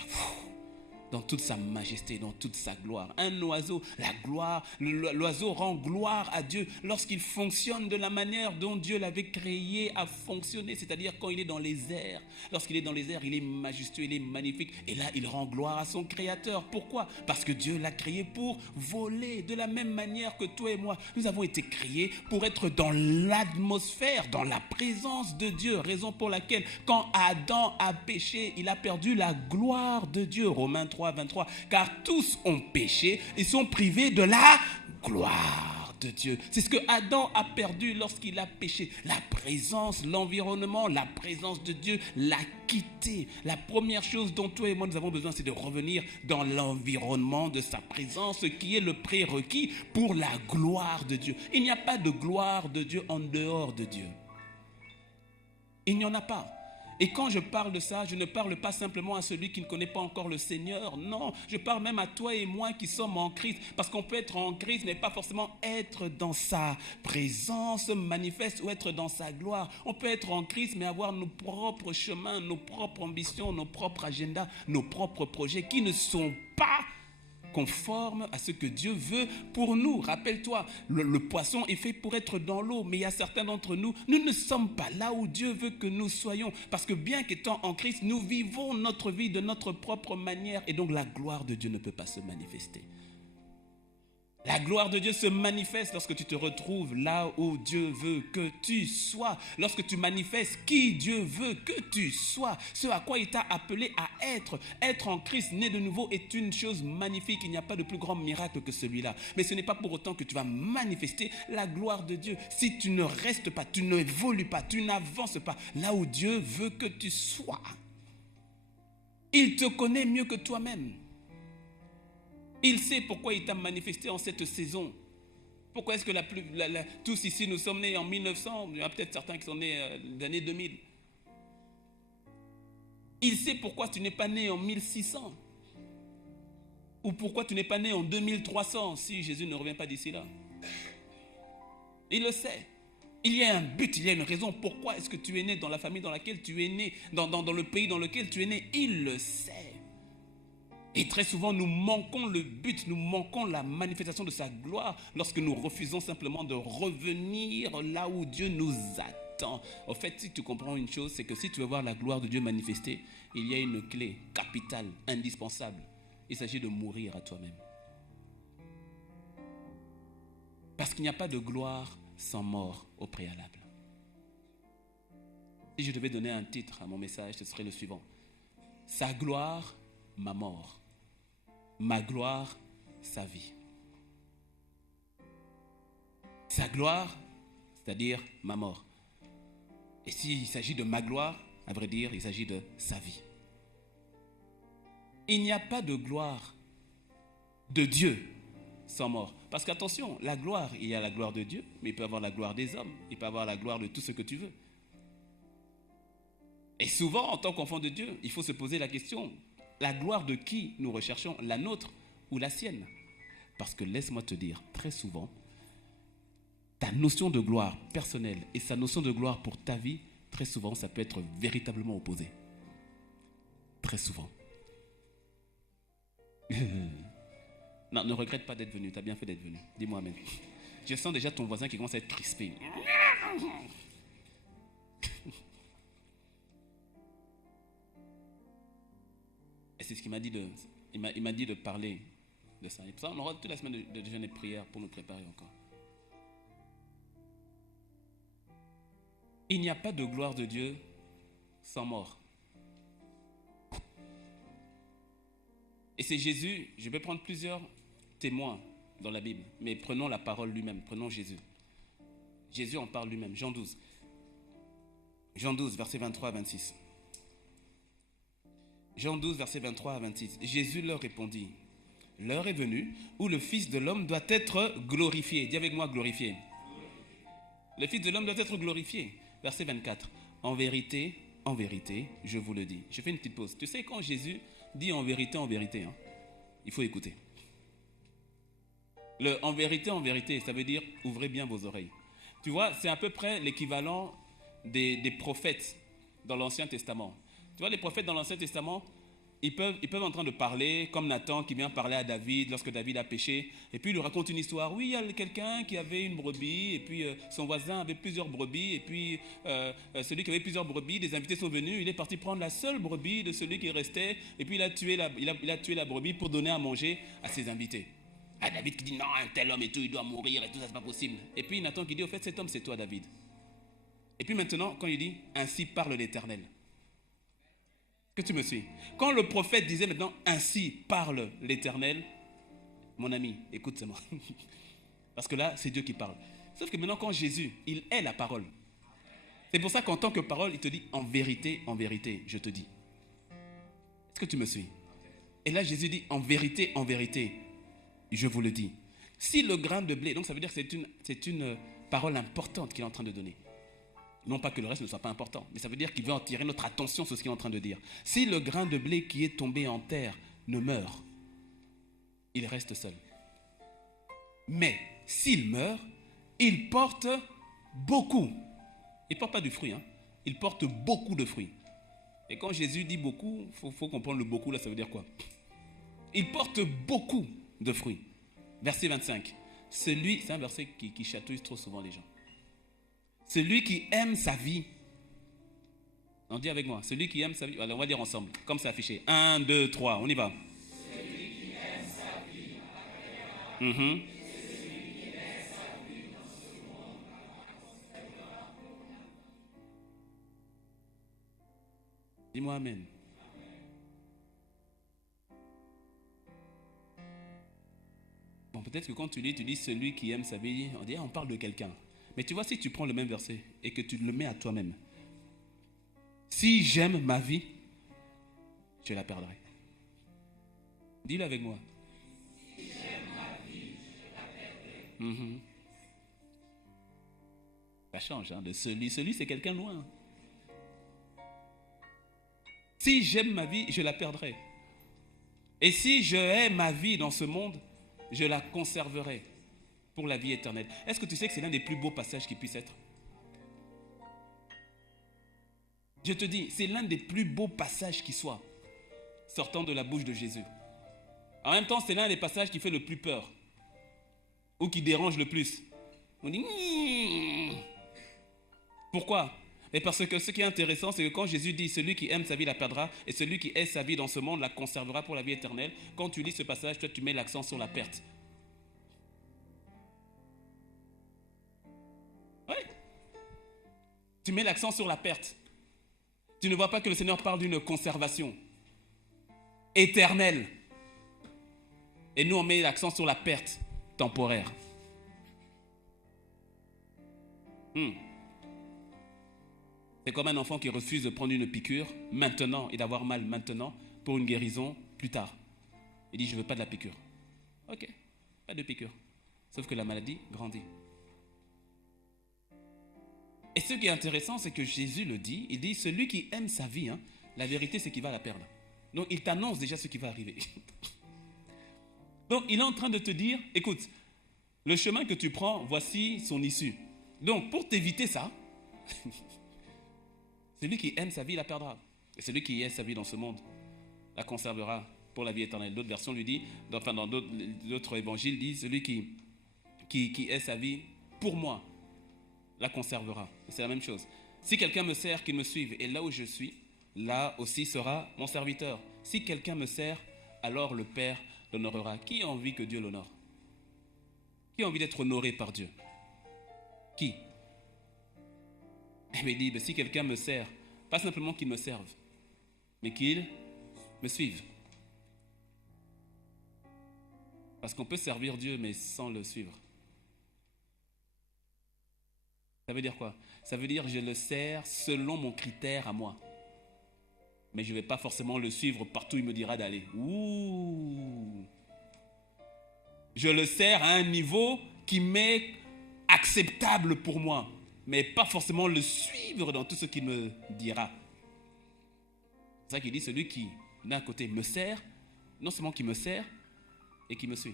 dans toute sa majesté, dans toute sa gloire. Un oiseau, la gloire, l'oiseau rend gloire à Dieu lorsqu'il fonctionne de la manière dont Dieu l'avait créé à fonctionner, c'est-à-dire quand il est dans les airs. Lorsqu'il est dans les airs, il est majestueux, il est magnifique, et là, il rend gloire à son Créateur. Pourquoi? Parce que Dieu l'a créé pour voler, de la même manière que toi et moi. Nous avons été créés pour être dans l'atmosphère, dans la présence de Dieu, raison pour laquelle, quand Adam a péché, il a perdu la gloire de Dieu. Romains 3, 23. Car tous ont péché et sont privés de la gloire de Dieu. C'est ce que Adam a perdu lorsqu'il a péché. La présence, l'environnement, la présence de Dieu l'a quitté. La première chose dont toi et moi nous avons besoin, c'est de revenir dans l'environnement de sa présence, qui est le prérequis pour la gloire de Dieu. Il n'y a pas de gloire de Dieu en dehors de Dieu. Il n'y en a pas. Et quand je parle de ça, je ne parle pas simplement à celui qui ne connaît pas encore le Seigneur. Non, je parle même à toi et moi qui sommes en Christ. Parce qu'on peut être en Christ, mais pas forcément être dans sa présence manifeste ou être dans sa gloire. On peut être en Christ, mais avoir nos propres chemins, nos propres ambitions, nos propres agendas, nos propres projets qui ne sont pas conforme à ce que Dieu veut pour nous. Rappelle-toi, le poisson est fait pour être dans l'eau, mais il y a certains d'entre nous, nous ne sommes pas là où Dieu veut que nous soyons, parce que bien qu'étant en Christ, nous vivons notre vie de notre propre manière, et donc la gloire de Dieu ne peut pas se manifester. La gloire de Dieu se manifeste lorsque tu te retrouves là où Dieu veut que tu sois. Lorsque tu manifestes qui Dieu veut que tu sois. Ce à quoi il t'a appelé à être. Être en Christ, né de nouveau, est une chose magnifique. Il n'y a pas de plus grand miracle que celui-là. Mais ce n'est pas pour autant que tu vas manifester la gloire de Dieu. Si tu ne restes pas, tu n'évolues pas, tu n'avances pas là où Dieu veut que tu sois. Il te connaît mieux que toi-même. Il sait pourquoi il t'a manifesté en cette saison. Pourquoi est-ce que tous ici nous sommes nés en 1900, il y a peut-être certains qui sont nés l'année 2000. Il sait pourquoi tu n'es pas né en 1600. Ou pourquoi tu n'es pas né en 2300 si Jésus ne revient pas d'ici là. Il le sait. Il y a un but, il y a une raison. Pourquoi est-ce que tu es né dans la famille dans laquelle tu es né, dans le pays dans lequel tu es né. Il le sait. Et très souvent, nous manquons le but, nous manquons la manifestation de sa gloire lorsque nous refusons simplement de revenir là où Dieu nous attend. En fait, si tu comprends une chose, c'est que si tu veux voir la gloire de Dieu manifestée, il y a une clé capitale, indispensable. Il s'agit de mourir à toi-même. Parce qu'il n'y a pas de gloire sans mort au préalable. Si je devais donner un titre à mon message, ce serait le suivant. Sa gloire, ma mort. Ma gloire, sa vie. Sa gloire, c'est-à-dire ma mort. Et s'il s'agit de ma gloire, à vrai dire, il s'agit de sa vie. Il n'y a pas de gloire de Dieu sans mort. Parce qu'attention, la gloire, il y a la gloire de Dieu, mais il peut y avoir la gloire des hommes, il peut y avoir la gloire de tout ce que tu veux. Et souvent, en tant qu'enfant de Dieu, il faut se poser la question, la gloire de qui nous recherchons, la nôtre ou la sienne? Parce que laisse-moi te dire, très souvent, ta notion de gloire personnelle et sa notion de gloire pour ta vie, très souvent, ça peut être véritablement opposé. Très souvent. Non, ne regrette pas d'être venu, tu as bien fait d'être venu. Dis-moi amen. Je sens déjà ton voisin qui commence à être crispé. C'est ce qu'il m'a dit il m'a dit de parler de ça. Et pour ça, on aura toute la semaine de jeûne et de prière pour nous préparer encore. Il n'y a pas de gloire de Dieu sans mort. Et c'est Jésus, je vais prendre plusieurs témoins dans la Bible, mais prenons la parole lui-même, prenons Jésus. Jésus en parle lui-même, Jean 12. Jean 12, versets 23 à 26. Jean 12, versets 23 à 26. Jésus leur répondit, « L'heure est venue où le Fils de l'homme doit être glorifié. » Dis avec moi, glorifié. Le Fils de l'homme doit être glorifié. Verset 24. « En vérité, je vous le dis. » Je fais une petite pause. Tu sais, quand Jésus dit en vérité, il faut écouter. Le en vérité, ça veut dire ouvrez bien vos oreilles. Tu vois, c'est à peu près l'équivalent des prophètes dans l'Ancien Testament. Tu vois, les prophètes dans l'Ancien Testament, ils peuvent en train de parler, comme Nathan qui vient parler à David lorsque David a péché, et puis il lui raconte une histoire. Oui, il y a quelqu'un qui avait une brebis, et puis son voisin avait plusieurs brebis, et puis celui qui avait plusieurs brebis, des invités sont venus, il est parti prendre la seule brebis de celui qui restait, et puis il a tué la brebis pour donner à manger à ses invités. Ah, David qui dit non, un tel homme et tout, il doit mourir et tout ça, c'est pas possible. Et puis Nathan qui dit, au fait, cet homme c'est toi, David. Et puis maintenant, quand il dit, ainsi parle l'Éternel. Que tu me suis. Quand le prophète disait maintenant, ainsi parle l'Éternel, mon ami, écoute c'est moi. Parce que là, c'est Dieu qui parle. Sauf que maintenant, quand Jésus, il est la parole. C'est pour ça qu'en tant que parole, il te dit, en vérité, je te dis. Est-ce que tu me suis? Et là, Jésus dit, en vérité, je vous le dis. Si le grain de blé, donc ça veut dire que c'est une parole importante qu'il est en train de donner. Non pas que le reste ne soit pas important, mais ça veut dire qu'il veut en tirer notre attention sur ce qu'il est en train de dire. Si le grain de blé qui est tombé en terre ne meurt, il reste seul. Mais s'il meurt, il porte beaucoup. Il ne porte pas du fruit, hein. Il porte beaucoup de fruits. Et quand Jésus dit beaucoup, il faut comprendre le beaucoup, là, ça veut dire quoi? Il porte beaucoup de fruits. Verset 25. C'est un verset qui chatouille trop souvent les gens. Celui qui aime sa vie. On dit avec moi. Celui qui aime sa vie. Alors on va dire ensemble. Comme c'est affiché. 1, 2, 3. On y va. Celui qui aime sa vie. Celui qui aime sa vie dans ce monde. Dis-moi amen. Bon, peut-être que quand tu dis celui qui aime sa vie, on parle de quelqu'un. Mais tu vois, si tu prends le même verset et que tu le mets à toi-même, si j'aime ma vie, je la perdrai. Dis-le avec moi. Si j'aime ma vie, je la perdrai. Ça change, hein, de celui. Celui, c'est quelqu'un loin. Si j'aime ma vie, je la perdrai. Et si je hais ma vie dans ce monde, je la conserverai pour la vie éternelle. Est-ce que tu sais que c'est l'un des plus beaux passages qui puisse être? Je te dis, c'est l'un des plus beaux passages qui soit, sortant de la bouche de Jésus. En même temps, c'est l'un des passages qui fait le plus peur, ou qui dérange le plus. On dit, pourquoi? Et parce que ce qui est intéressant, c'est que quand Jésus dit, celui qui aime sa vie la perdra, et celui qui hait sa vie dans ce monde la conservera pour la vie éternelle, quand tu lis ce passage, toi tu mets l'accent sur la perte. Tu mets l'accent sur la perte. Tu ne vois pas que le Seigneur parle d'une conservation éternelle. Et nous, on met l'accent sur la perte temporaire. C'est comme un enfant qui refuse de prendre une piqûre maintenant et d'avoir mal maintenant pour une guérison plus tard. Il dit, je ne veux pas de la piqûre. Ok, pas de piqûre. Sauf que la maladie grandit. Et ce qui est intéressant, c'est que Jésus le dit, il dit, celui qui aime sa vie, la vérité c'est qu'il va la perdre. Donc il t'annonce déjà ce qui va arriver. Donc il est en train de te dire, écoute, le chemin que tu prends, voici son issue. Donc pour t'éviter ça, celui qui aime sa vie la perdra. Et celui qui hait sa vie dans ce monde la conservera pour la vie éternelle. D'autres versions lui disent, dans d'autres évangiles disent, celui qui hait sa vie pour moi la conservera. C'est la même chose. Si quelqu'un me sert, qu'il me suive, et là où je suis, là aussi sera mon serviteur. Si quelqu'un me sert, alors le Père l'honorera. Qui a envie que Dieu l'honore? Qui a envie d'être honoré par Dieu? Qui? Et il dit, si quelqu'un me sert, pas simplement qu'il me serve, mais qu'il me suive. Parce qu'on peut servir Dieu, mais sans le suivre. Ça veut dire quoi? Ça veut dire je le sers selon mon critère à moi. Mais je ne vais pas forcément le suivre partout où il me dira d'aller. Je le sers à un niveau qui m'est acceptable pour moi, mais pas forcément le suivre dans tout ce qu'il me dira. C'est ça qu'il dit, celui qui, d'un côté, me sert, non seulement qui me sert, et qui me suit.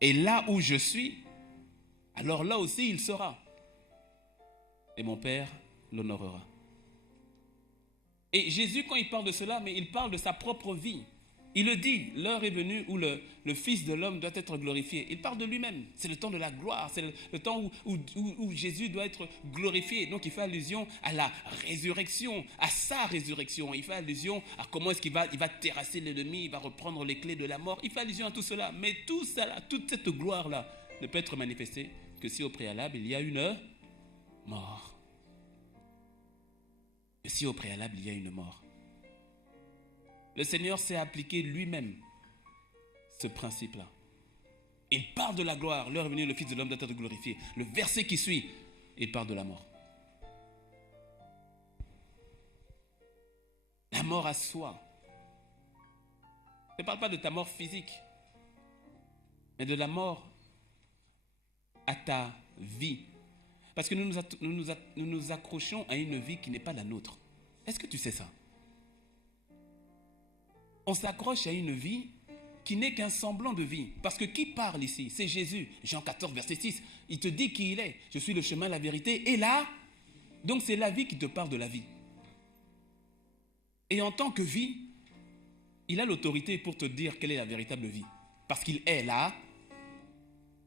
Et là où je suis, alors là aussi il sera. Et mon Père l'honorera. Et Jésus, quand il parle de cela, mais il parle de sa propre vie. Il le dit, l'heure est venue où le Fils de l'homme doit être glorifié. Il parle de lui-même. C'est le temps de la gloire. C'est le temps où Jésus doit être glorifié. Donc il fait allusion à la résurrection, à sa résurrection. Il fait allusion à comment est-ce qu'il va terrasser l'ennemi, il va reprendre les clés de la mort. Il fait allusion à tout cela. Mais tout ça, toute cette gloire-là ne peut être manifestée que si au préalable il y a une mort. Que si au préalable il y a une mort. Le Seigneur s'est appliqué lui-même ce principe-là. Il parle de la gloire. L'heure est venue, le Fils de l'homme doit être glorifié. Le verset qui suit, il parle de la mort. La mort à soi. Je ne parle pas de ta mort physique, mais de la mort à ta vie. Parce que nous nous accrochons à une vie qui n'est pas la nôtre. Est-ce que tu sais ça? On s'accroche à une vie qui n'est qu'un semblant de vie. Parce que qui parle ici? C'est Jésus. Jean 14, verset 6. Il te dit qui il est. Je suis le chemin, la vérité et là. Donc c'est la vie qui te parle de la vie. Et en tant que vie, il a l'autorité pour te dire quelle est la véritable vie. Parce qu'il est là.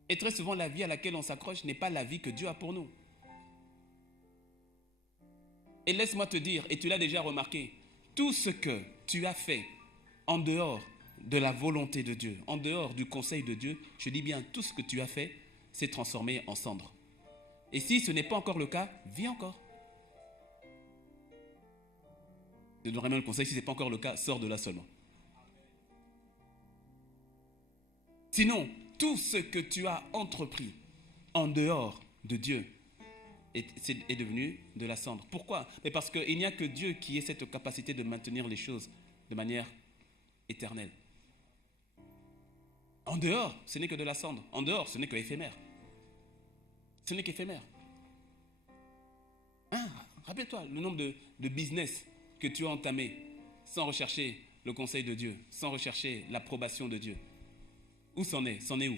Et très souvent, la vie à laquelle on s'accroche n'est pas la vie que Dieu a pour nous. Et laisse-moi te dire, et tu l'as déjà remarqué, tout ce que tu as fait en dehors de la volonté de Dieu, en dehors du conseil de Dieu, je dis bien, tout ce que tu as fait s'est transformé en cendre. Et si ce n'est pas encore le cas, vis encore. Je donnerai même le conseil, si ce n'est pas encore le cas, sors de là seulement. Sinon, tout ce que tu as entrepris en dehors de Dieu est devenu de la cendre. Pourquoi? Mais parce qu'il n'y a que Dieu qui ait cette capacité de maintenir les choses de manière éternelle. En dehors, ce n'est que de la cendre. En dehors, ce n'est que éphémère. Ce n'est qu'éphémère. Rappelle-toi le nombre de business que tu as entamé sans rechercher le conseil de Dieu, sans rechercher l'approbation de Dieu. Où c'en est? C'en est où?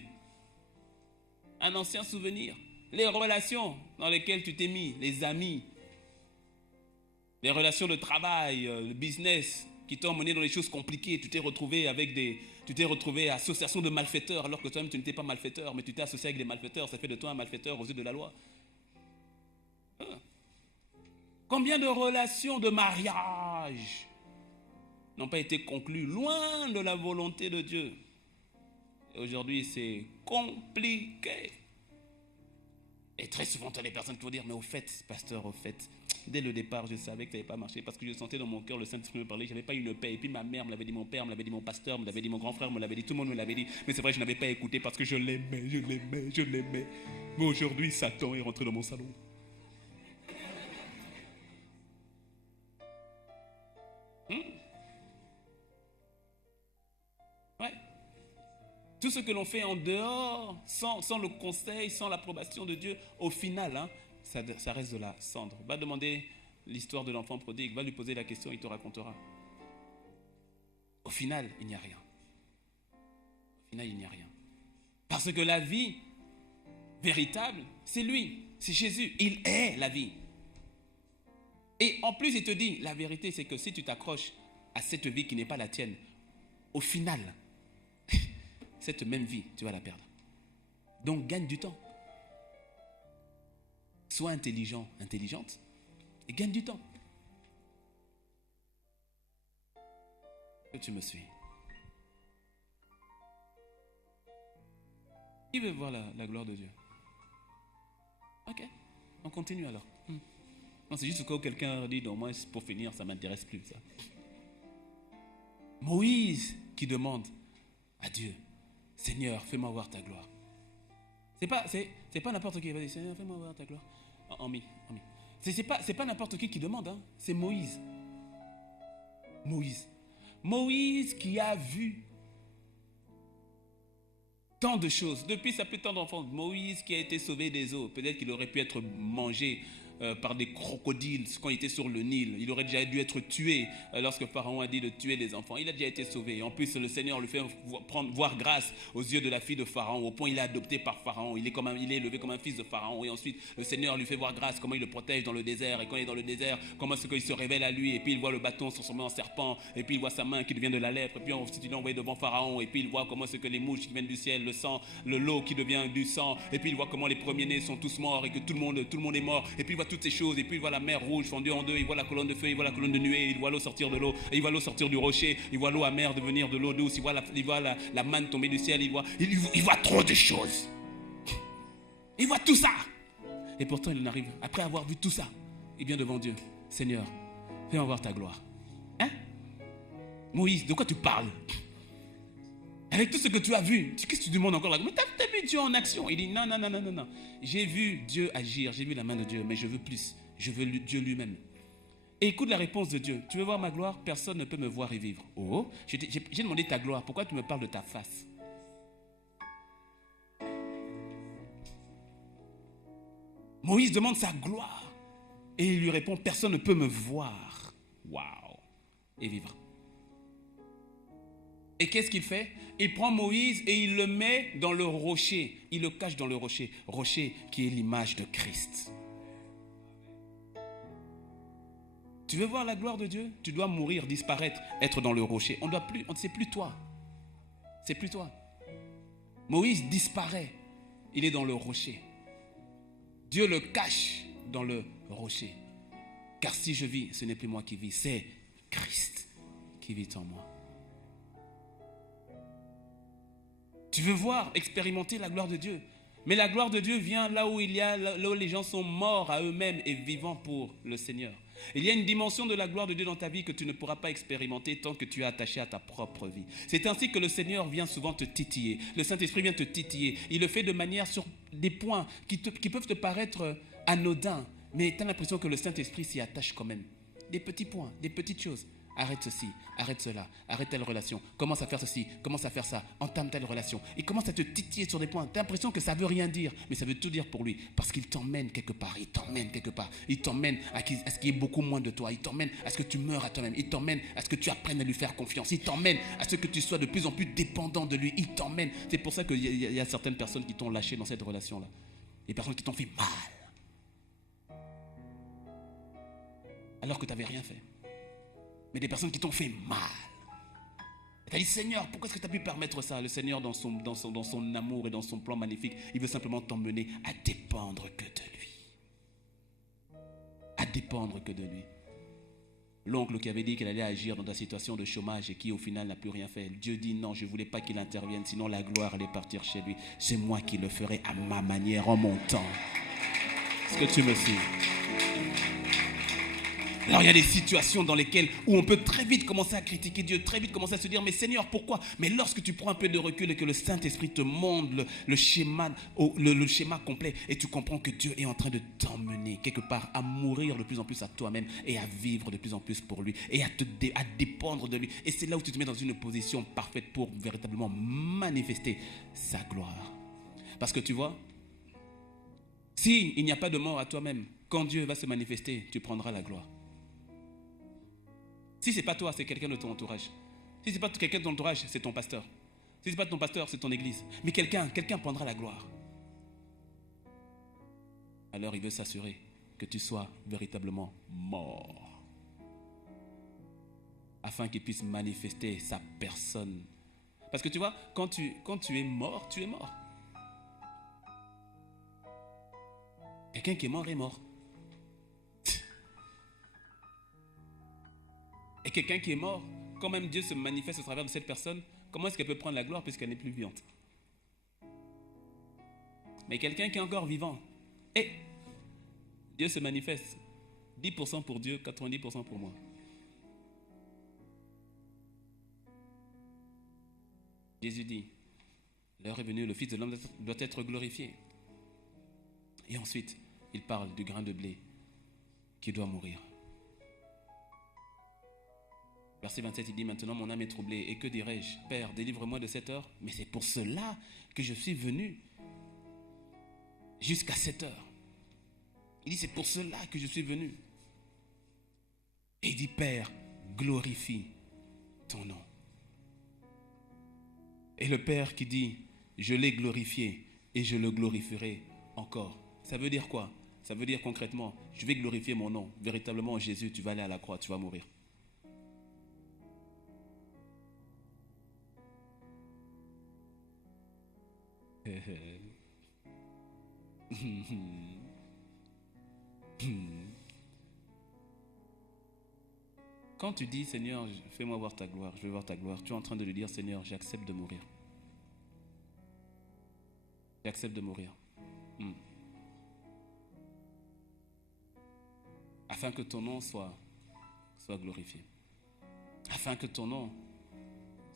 Un ancien souvenir. Les relations dans lesquelles tu t'es mis, les amis, les relations de travail, le business qui t'ont mené dans les choses compliquées. Tu t'es retrouvé association de malfaiteurs alors que toi-même tu n'étais pas malfaiteur, mais tu t'es associé avec des malfaiteurs. Ça fait de toi un malfaiteur aux yeux de la loi. Combien de relations de mariage n'ont pas été conclues loin de la volonté de Dieu? Et aujourd'hui, c'est compliqué. Et très souvent, tu as des personnes qui vont dire, mais au fait, pasteur, au fait, dès le départ, je savais que ça n'avait pas marché parce que je sentais dans mon cœur le Saint-Esprit me parler, je n'avais pas une paix. Et puis ma mère me l'avait dit, mon père me l'avait dit, mon pasteur me l'avait dit, mon grand frère me l'avait dit, tout le monde me l'avait dit. Mais c'est vrai, je n'avais pas écouté parce que je l'aimais. Mais aujourd'hui, Satan est rentré dans mon salon. Ouais. Tout ce que l'on fait en dehors, sans le conseil, sans l'approbation de Dieu, au final, ça reste de la cendre. Va demander l'histoire de l'enfant prodigue, va lui poser la question, il te racontera. Au final, il n'y a rien. Au final, il n'y a rien. Parce que la vie véritable, c'est lui, c'est Jésus. Il est la vie. Et en plus, il te dit, la vérité, c'est que si tu t'accroches à cette vie qui n'est pas la tienne, au final, cette même vie, tu vas la perdre. Donc, gagne du temps. Sois intelligent, intelligente, et gagne du temps. Que tu me suis. Qui veut voir la gloire de Dieu? Ok, on continue alors. Non, c'est juste quand quelqu'un dit, non, moi, pour finir, ça ne m'intéresse plus, ça. Moïse qui demande à Dieu, Seigneur, fais-moi voir ta gloire. C'est pas n'importe qui qui va dire, Seigneur, fais-moi voir ta gloire. C'est pas n'importe qui demande, hein. C'est Moïse. Moïse qui a vu tant de choses depuis sa plus tendre enfance. Moïse qui a été sauvé des eaux. Peut-être qu'il aurait pu être mangé par des crocodiles quand il était sur le Nil. Il aurait déjà dû être tué lorsque Pharaon a dit de tuer les enfants. Il a déjà été sauvé. Et en plus, le Seigneur lui fait voir grâce aux yeux de la fille de Pharaon, au point il est adopté par Pharaon. Il est élevé comme un fils de Pharaon. Et ensuite, le Seigneur lui fait voir grâce, comment il le protège dans le désert. Et quand il est dans le désert, comment est-ce qu'il se révèle à lui. Et puis il voit le bâton se transformer en serpent. Et puis il voit sa main qui devient de la lèpre. Et puis ensuite il est envoyé devant Pharaon. Et puis il voit comment est-ce que les mouches qui viennent du ciel, le sang, l'eau qui devient du sang. Et puis il voit comment les premiers-nés sont tous morts et que tout le monde est mort. Et puis il voit toutes ces choses. Et puis il voit la mer rouge fondue en deux. Il voit la colonne de feu, il voit la colonne de nuée. Il voit l'eau sortir de l'eau. Et il voit l'eau sortir du rocher. Il voit l'eau amère devenir de l'eau douce. Il voit la manne tomber du ciel. Il voit trop de choses. Il voit tout ça. Et pourtant il en arrive. Après avoir vu tout ça, il vient devant Dieu. Seigneur, fais-moi voir ta gloire. Hein? Moïse, de quoi tu parles? Avec tout ce que tu as vu, qu'est-ce que tu demandes encore là? Mais tu as vu Dieu en action. Il dit non. J'ai vu Dieu agir, j'ai vu la main de Dieu, mais je veux plus. Je veux Dieu lui-même. Et écoute la réponse de Dieu. Tu veux voir ma gloire? Personne ne peut me voir et vivre. Oh, j'ai demandé ta gloire. Pourquoi tu me parles de ta face? Moïse demande sa gloire. Et il lui répond, personne ne peut me voir. Waouh! Et vivre. Et qu'est-ce qu'il fait? Il prend Moïse et il le met dans le rocher. Il le cache dans le rocher. Rocher qui est l'image de Christ. Tu veux voir la gloire de Dieu? Tu dois mourir, disparaître, être dans le rocher. On ne sait plus toi. C'est plus toi. Moïse disparaît. Il est dans le rocher. Dieu le cache dans le rocher. Car si je vis, ce n'est plus moi qui vis, c'est Christ qui vit en moi. Tu veux voir, expérimenter la gloire de Dieu. Mais la gloire de Dieu vient là où les gens sont morts à eux-mêmes et vivants pour le Seigneur. Il y a une dimension de la gloire de Dieu dans ta vie que tu ne pourras pas expérimenter tant que tu es attaché à ta propre vie. C'est ainsi que le Seigneur vient souvent te titiller. Le Saint-Esprit vient te titiller. Il le fait de manière sur des points qui peuvent te paraître anodins, mais tu as l'impression que le Saint-Esprit s'y attache quand même. Des petits points, des petites choses. Arrête ceci, arrête cela, arrête telle relation, commence à faire ceci, commence à faire ça, entame telle relation. Il commence à te titiller sur des points. Tu as l'impression que ça ne veut rien dire, mais ça veut tout dire pour lui. Parce qu'il t'emmène quelque part, il t'emmène à ce qu'il y ait beaucoup moins de toi. Il t'emmène à ce que tu meurs à toi-même. Il t'emmène à ce que tu apprennes à lui faire confiance. Il t'emmène à ce que tu sois de plus en plus dépendant de lui. Il t'emmène. C'est pour ça qu'il y a certaines personnes qui t'ont lâché dans cette relation-là. Des personnes qui t'ont fait mal. Alors que tu n'avais rien fait. Mais des personnes qui t'ont fait mal. Tu as dit, Seigneur, pourquoi est-ce que tu as pu permettre ça? Le Seigneur, dans son amour et dans son plan magnifique, il veut simplement t'emmener à dépendre que de lui. À dépendre que de lui. L'oncle qui avait dit qu'il allait agir dans ta situation de chômage et qui au final n'a plus rien fait. Dieu dit non, je ne voulais pas qu'il intervienne, sinon la gloire allait partir chez lui. C'est moi qui le ferai à ma manière, en mon temps. Est-ce que tu me suis? Alors il y a des situations dans lesquelles où on peut très vite commencer à critiquer Dieu, très vite commencer à se dire mais Seigneur pourquoi? Mais lorsque tu prends un peu de recul et que le Saint-Esprit te montre le schéma complet et tu comprends que Dieu est en train de t'emmener quelque part à mourir de plus en plus à toi-même et à vivre de plus en plus pour lui et à dépendre de lui. Et c'est là où tu te mets dans une position parfaite pour véritablement manifester sa gloire. Parce que tu vois, s'il n'y a pas de mort à toi-même, quand Dieu va se manifester, tu prendras la gloire. Si ce n'est pas toi, c'est quelqu'un de ton entourage. Si ce n'est pas quelqu'un de ton entourage, c'est ton pasteur. Si ce n'est pas ton pasteur, c'est ton église. Mais quelqu'un prendra la gloire. Alors il veut s'assurer que tu sois véritablement mort. Afin qu'il puisse manifester sa personne. Parce que tu vois, quand tu es mort, tu es mort. Quelqu'un qui est mort est mort. Et quelqu'un qui est mort, quand même Dieu se manifeste au travers de cette personne, comment est-ce qu'elle peut prendre la gloire puisqu'elle n'est plus vivante? Mais quelqu'un qui est encore vivant, et Dieu se manifeste. 10% pour Dieu, 90% pour moi. Jésus dit, l'heure est venue, le Fils de l'homme doit être glorifié. Et ensuite, il parle du grain de blé qui doit mourir. Verset 27, il dit, maintenant mon âme est troublée. Et que dirais-je? Père, délivre-moi de cette heure. Mais c'est pour cela que je suis venu jusqu'à cette heure. Il dit, c'est pour cela que je suis venu. Et il dit, Père, glorifie ton nom. Et le Père qui dit, je l'ai glorifié et je le glorifierai encore. Ça veut dire quoi? Ça veut dire concrètement, je vais glorifier mon nom. Véritablement, Jésus, tu vas aller à la croix, tu vas mourir. Quand tu dis, Seigneur, fais-moi voir ta gloire, je veux voir ta gloire, tu es en train de lui dire, Seigneur, j'accepte de mourir. J'accepte de mourir. Afin que ton nom soit glorifié. Afin que ton nom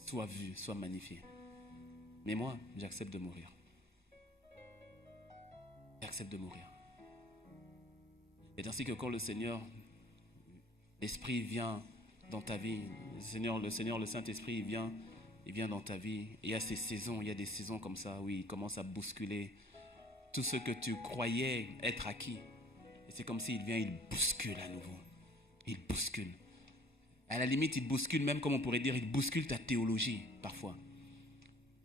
soit vu, soit magnifié. Mais moi, j'accepte de mourir. J'accepte de mourir. C'est ainsi que quand le Seigneur, l'Esprit vient dans ta vie, le Seigneur, le Saint-Esprit, il vient dans ta vie. Il y a ces saisons, il y a des saisons comme ça où il commence à bousculer tout ce que tu croyais être acquis. Et c'est comme s'il vient, il bouscule à nouveau. Il bouscule. À la limite, il bouscule même, comme on pourrait dire, il bouscule ta théologie parfois.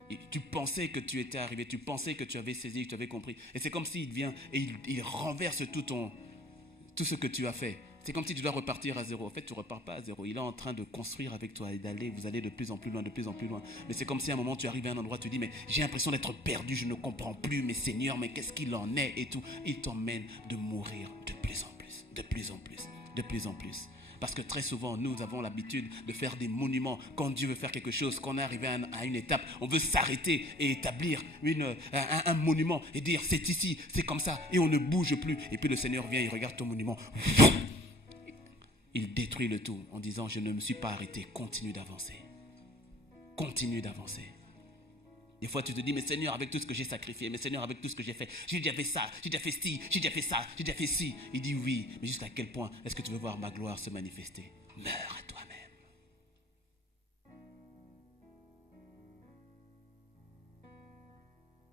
Et tu pensais que tu étais arrivé, tu pensais que tu avais saisi, que tu avais compris. Et c'est comme s'il vient et il renverse tout ce que tu as fait. C'est comme si tu dois repartir à zéro. En fait, tu ne repars pas à zéro. Il est en train de construire avec toi et vous allez de plus en plus loin, de plus en plus loin. Mais c'est comme si à un moment, tu arrives à un endroit, tu dis, mais j'ai l'impression d'être perdu, je ne comprends plus, mais Seigneur, mais qu'est-ce qu'il en est et tout. Il t'emmène de mourir de plus en plus, de plus en plus, de plus en plus. Parce que très souvent, nous avons l'habitude de faire des monuments. Quand Dieu veut faire quelque chose, quand on est arrivé à une étape, on veut s'arrêter et établir un monument et dire, c'est ici, c'est comme ça, et on ne bouge plus. Et puis le Seigneur vient, il regarde ton monument. Il détruit le tout en disant, je ne me suis pas arrêté, continue d'avancer. Continue d'avancer. Des fois, tu te dis, mais Seigneur, avec tout ce que j'ai sacrifié, mais Seigneur, avec tout ce que j'ai fait, j'ai déjà fait ça, j'ai déjà fait ci, j'ai déjà fait ça, j'ai déjà fait ci. Il dit oui, mais jusqu'à quel point est-ce que tu veux voir ma gloire se manifester? Meurs à toi-même.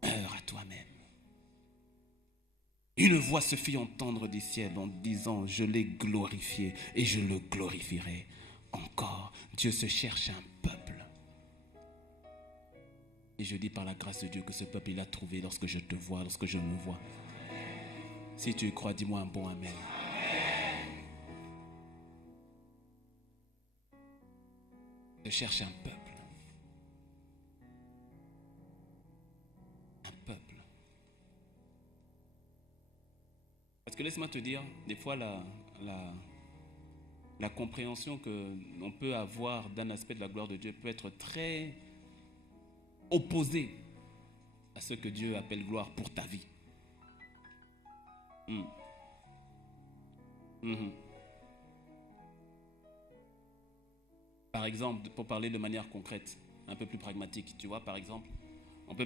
Meurs à toi-même. Une voix se fit entendre du ciel en disant, je l'ai glorifié et je le glorifierai encore. Dieu se cherche un peuple. Et je dis par la grâce de Dieu que ce peuple, il a trouvé lorsque je te vois, lorsque je me vois. Si tu y crois, dis-moi un bon amen. Je cherche un peuple. Un peuple. Parce que laisse-moi te dire, des fois, la compréhension que l'on peut avoir d'un aspect de la gloire de Dieu peut être très opposé à ce que Dieu appelle gloire pour ta vie. Par exemple, pour parler de manière concrète, un peu plus pragmatique, tu vois, par exemple, quelqu'un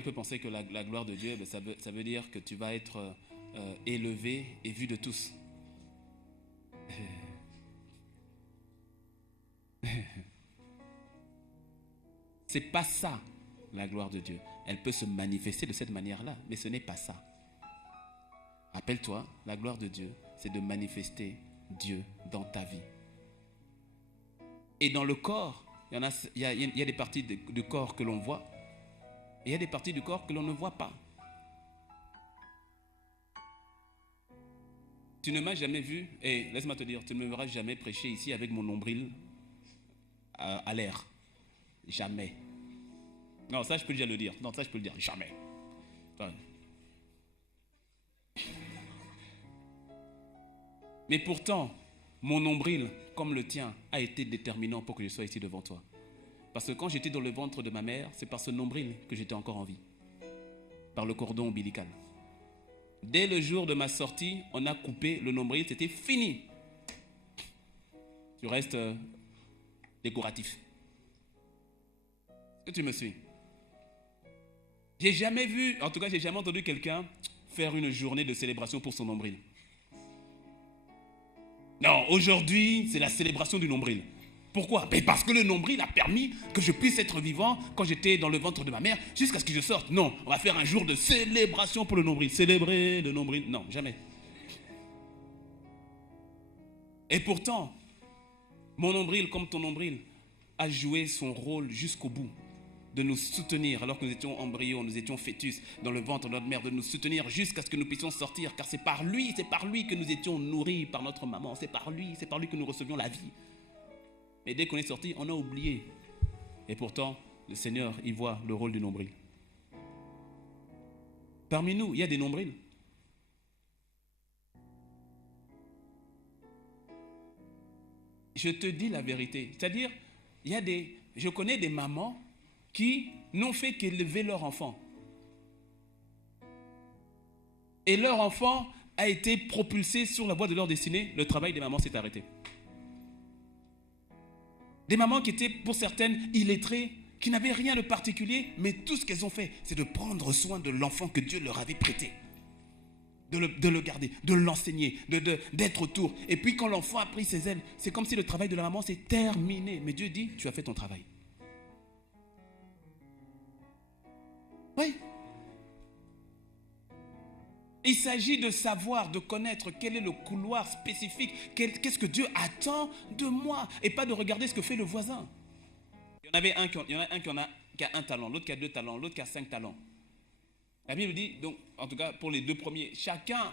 peut penser que la gloire de Dieu, ça veut dire que tu vas être élevé et vu de tous. C'est pas ça, la gloire de Dieu. Elle peut se manifester de cette manière-là, mais ce n'est pas ça. Rappelle-toi, la gloire de Dieu, c'est de manifester Dieu dans ta vie. Et dans le corps, il y a des parties du corps que l'on voit, et il y a des parties du corps que l'on ne voit pas. Tu ne m'as jamais vu, et laisse-moi te dire, tu ne me verras jamais prêcher ici avec mon nombril à l'air. Jamais. Non, ça je peux déjà le dire. Non, ça je peux le dire. Jamais. Mais pourtant, mon nombril, comme le tien, a été déterminant pour que je sois ici devant toi. Parce que quand j'étais dans le ventre de ma mère, c'est par ce nombril que j'étais encore en vie. Par le cordon ombilical. Dès le jour de ma sortie, on a coupé le nombril, c'était fini. Tu restes décoratif. Est-ce que tu me suis? J'ai jamais vu, en tout cas, j'ai jamais entendu quelqu'un faire une journée de célébration pour son nombril. Non, aujourd'hui, c'est la célébration du nombril. Pourquoi? Parce que le nombril a permis que je puisse être vivant quand j'étais dans le ventre de ma mère jusqu'à ce que je sorte. Non, on va faire un jour de célébration pour le nombril. Célébrer le nombril. Non, jamais. Et pourtant, mon nombril, comme ton nombril, a joué son rôle jusqu'au bout. De nous soutenir alors que nous étions embryons, nous étions fœtus dans le ventre de notre mère, de nous soutenir jusqu'à ce que nous puissions sortir, car c'est par lui que nous étions nourris par notre maman, c'est par lui que nous recevions la vie. Mais dès qu'on est sorti, on a oublié. Et pourtant, le Seigneur, il voit le rôle du nombril. Parmi nous, il y a des nombrils. Je te dis la vérité. C'est-à-dire, je connais des mamans qui n'ont fait qu'élever leur enfant. Et leur enfant a été propulsé sur la voie de leur destinée. Le travail des mamans s'est arrêté. Des mamans qui étaient, pour certaines, illettrées, qui n'avaient rien de particulier, mais tout ce qu'elles ont fait, c'est de prendre soin de l'enfant que Dieu leur avait prêté. De le garder, de l'enseigner, d'être autour. Et puis quand l'enfant a pris ses ailes, c'est comme si le travail de la maman s'est terminé. Mais Dieu dit, tu as fait ton travail. Oui. Il s'agit de savoir, de connaître quel est le couloir spécifique, qu'est-ce que Dieu attend de moi, et pas de regarder ce que fait le voisin. Il y en a un qui a un talent, l'autre qui a 2 talents, l'autre qui a 5 talents. La Bible dit, donc, en tout cas pour les 2 premiers, chacun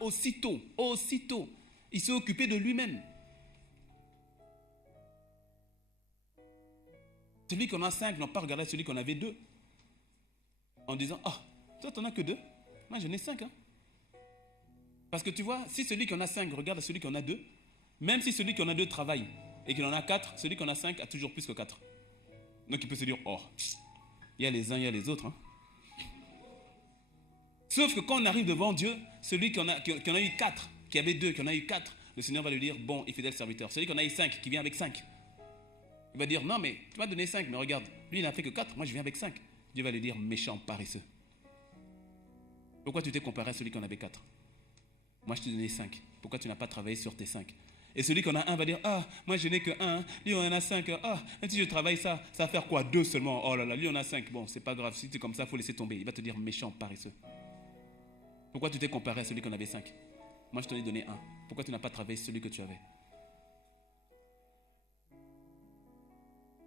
aussitôt, il s'est occupé de lui-même. Celui qui en a 5 n'a pas regardé celui qui en avait 2. En disant, toi t'en as que 2, moi j'en ai 5. Parce que tu vois, si celui qui en a 5 regarde celui qui en a 2, même si celui qui en a 2 travaille et qu'il en a 4, celui qui en a 5 a toujours plus que 4. Donc il peut se dire, il y a les uns, il y a les autres. Sauf que quand on arrive devant Dieu, celui qui en a eu 4, qui avait 2, qui en a eu 4, le Seigneur va lui dire, bon et fidèle serviteur. Celui qui en a eu 5, qui vient avec 5, il va dire, non mais tu m'as donné 5, mais regarde, lui il n'a fait que 4, moi je viens avec 5. Dieu va lui dire, méchant, paresseux. Pourquoi tu t'es comparé à celui qui en avait 4? Moi, je t'ai donné 5. Pourquoi tu n'as pas travaillé sur tes 5? Et celui qui en a 1 va dire, moi, je n'ai que 1. Lui, on en a 5. Même si je travaille ça va faire quoi? 2 seulement. Oh là là, lui, on a 5. Bon, c'est pas grave. Si tu es comme ça, il faut laisser tomber. Il va te dire, méchant, paresseux. Pourquoi tu t'es comparé à celui qui en avait 5? Moi, je t'en ai donné 1. Pourquoi tu n'as pas travaillé celui que tu avais?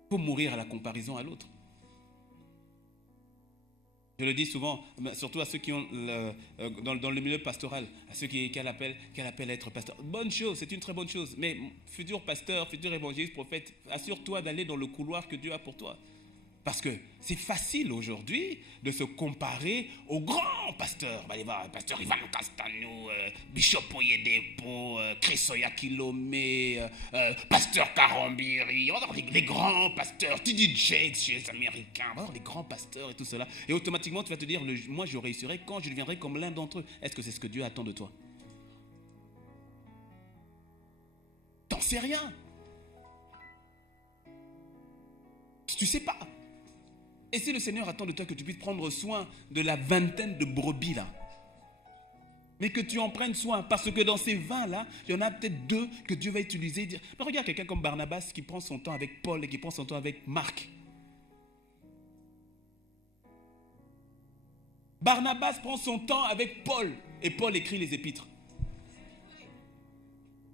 Il faut mourir à la comparaison à l'autre. Je le dis souvent, surtout à ceux qui ont dans le milieu pastoral, à ceux qu'elle appelle à être pasteur. Bonne chose, c'est une très bonne chose. Mais futur pasteur, futur évangéliste, prophète, assure-toi d'aller dans le couloir que Dieu a pour toi. Parce que c'est facile aujourd'hui de se comparer aux grands pasteurs. Allez voir, pasteur Ivan Castanou, Bishop Oyedepo, Chrysoya Kilomé, pasteur Karambiri, les grands pasteurs, T.D. Jakes chez les Américains, les grands pasteurs et tout cela. Et automatiquement, tu vas te dire, moi je réussirai quand je deviendrai comme l'un d'entre eux. Est-ce que c'est ce que Dieu attend de toi? T'en sais rien. Tu sais pas. Et si le Seigneur attend de toi que tu puisses prendre soin de la vingtaine de brebis là, mais que tu en prennes soin, parce que dans ces 20 là, il y en a peut-être 2 que Dieu va utiliser. Mais regarde quelqu'un comme Barnabas qui prend son temps avec Paul et qui prend son temps avec Marc. Barnabas prend son temps avec Paul et Paul écrit les épîtres.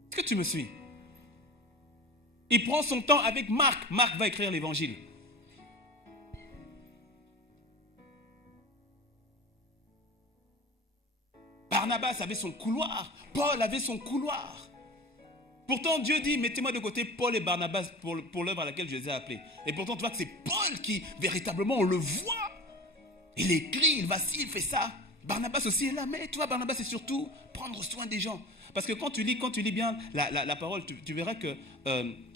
Est-ce que tu me suis? Il prend son temps avec Marc. Marc va écrire l'évangile. Barnabas avait son couloir. Paul avait son couloir. Pourtant, Dieu dit, mettez-moi de côté Paul et Barnabas pour l'œuvre à laquelle je les ai appelés. Et pourtant, tu vois que c'est Paul qui, véritablement, on le voit. Il écrit, il vacille, il fait ça. Barnabas aussi est là. Mais tu vois, Barnabas, c'est surtout prendre soin des gens. Parce que quand tu lis bien la parole, tu verras que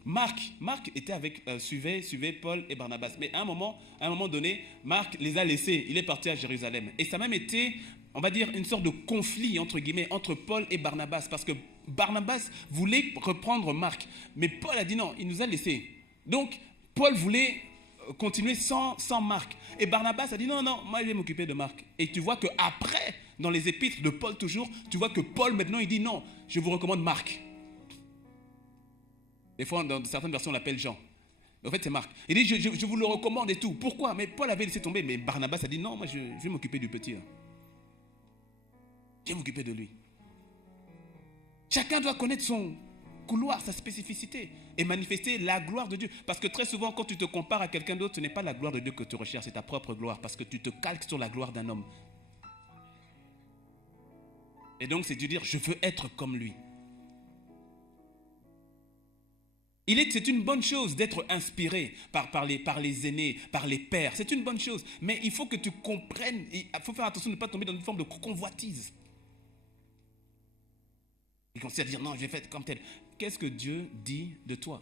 Marc était suivait Paul et Barnabas. Mais à un moment donné, Marc les a laissés. Il est parti à Jérusalem. Et ça a même été, on va dire, une sorte de conflit, entre guillemets, entre Paul et Barnabas. Parce que Barnabas voulait reprendre Marc. Mais Paul a dit non, il nous a laissés. Donc, Paul voulait continuer sans Marc. Et Barnabas a dit non, moi je vais m'occuper de Marc. Et tu vois qu'après, dans les épîtres de Paul toujours, tu vois que Paul maintenant il dit non, je vous recommande Marc. Des fois, dans certaines versions, on l'appelle Jean. En fait, c'est Marc. Il dit, je vous le recommande et tout. Pourquoi? Mais Paul avait laissé tomber. Mais Barnabas a dit, non, moi, je vais m'occuper du petit. Là. Je vais m'occuper de lui. Chacun doit connaître son couloir, sa spécificité et manifester la gloire de Dieu. Parce que très souvent, quand tu te compares à quelqu'un d'autre, ce n'est pas la gloire de Dieu que tu recherches, c'est ta propre gloire. Parce que tu te calques sur la gloire d'un homme. Et donc, c'est de dire, je veux être comme lui. C'est une bonne chose d'être inspiré par les aînés, par les pères. C'est une bonne chose. Mais il faut que tu comprennes, il faut faire attention de ne pas tomber dans une forme de convoitise. Il commence à dire, non, je vais faire comme tel. Qu'est-ce que Dieu dit de toi?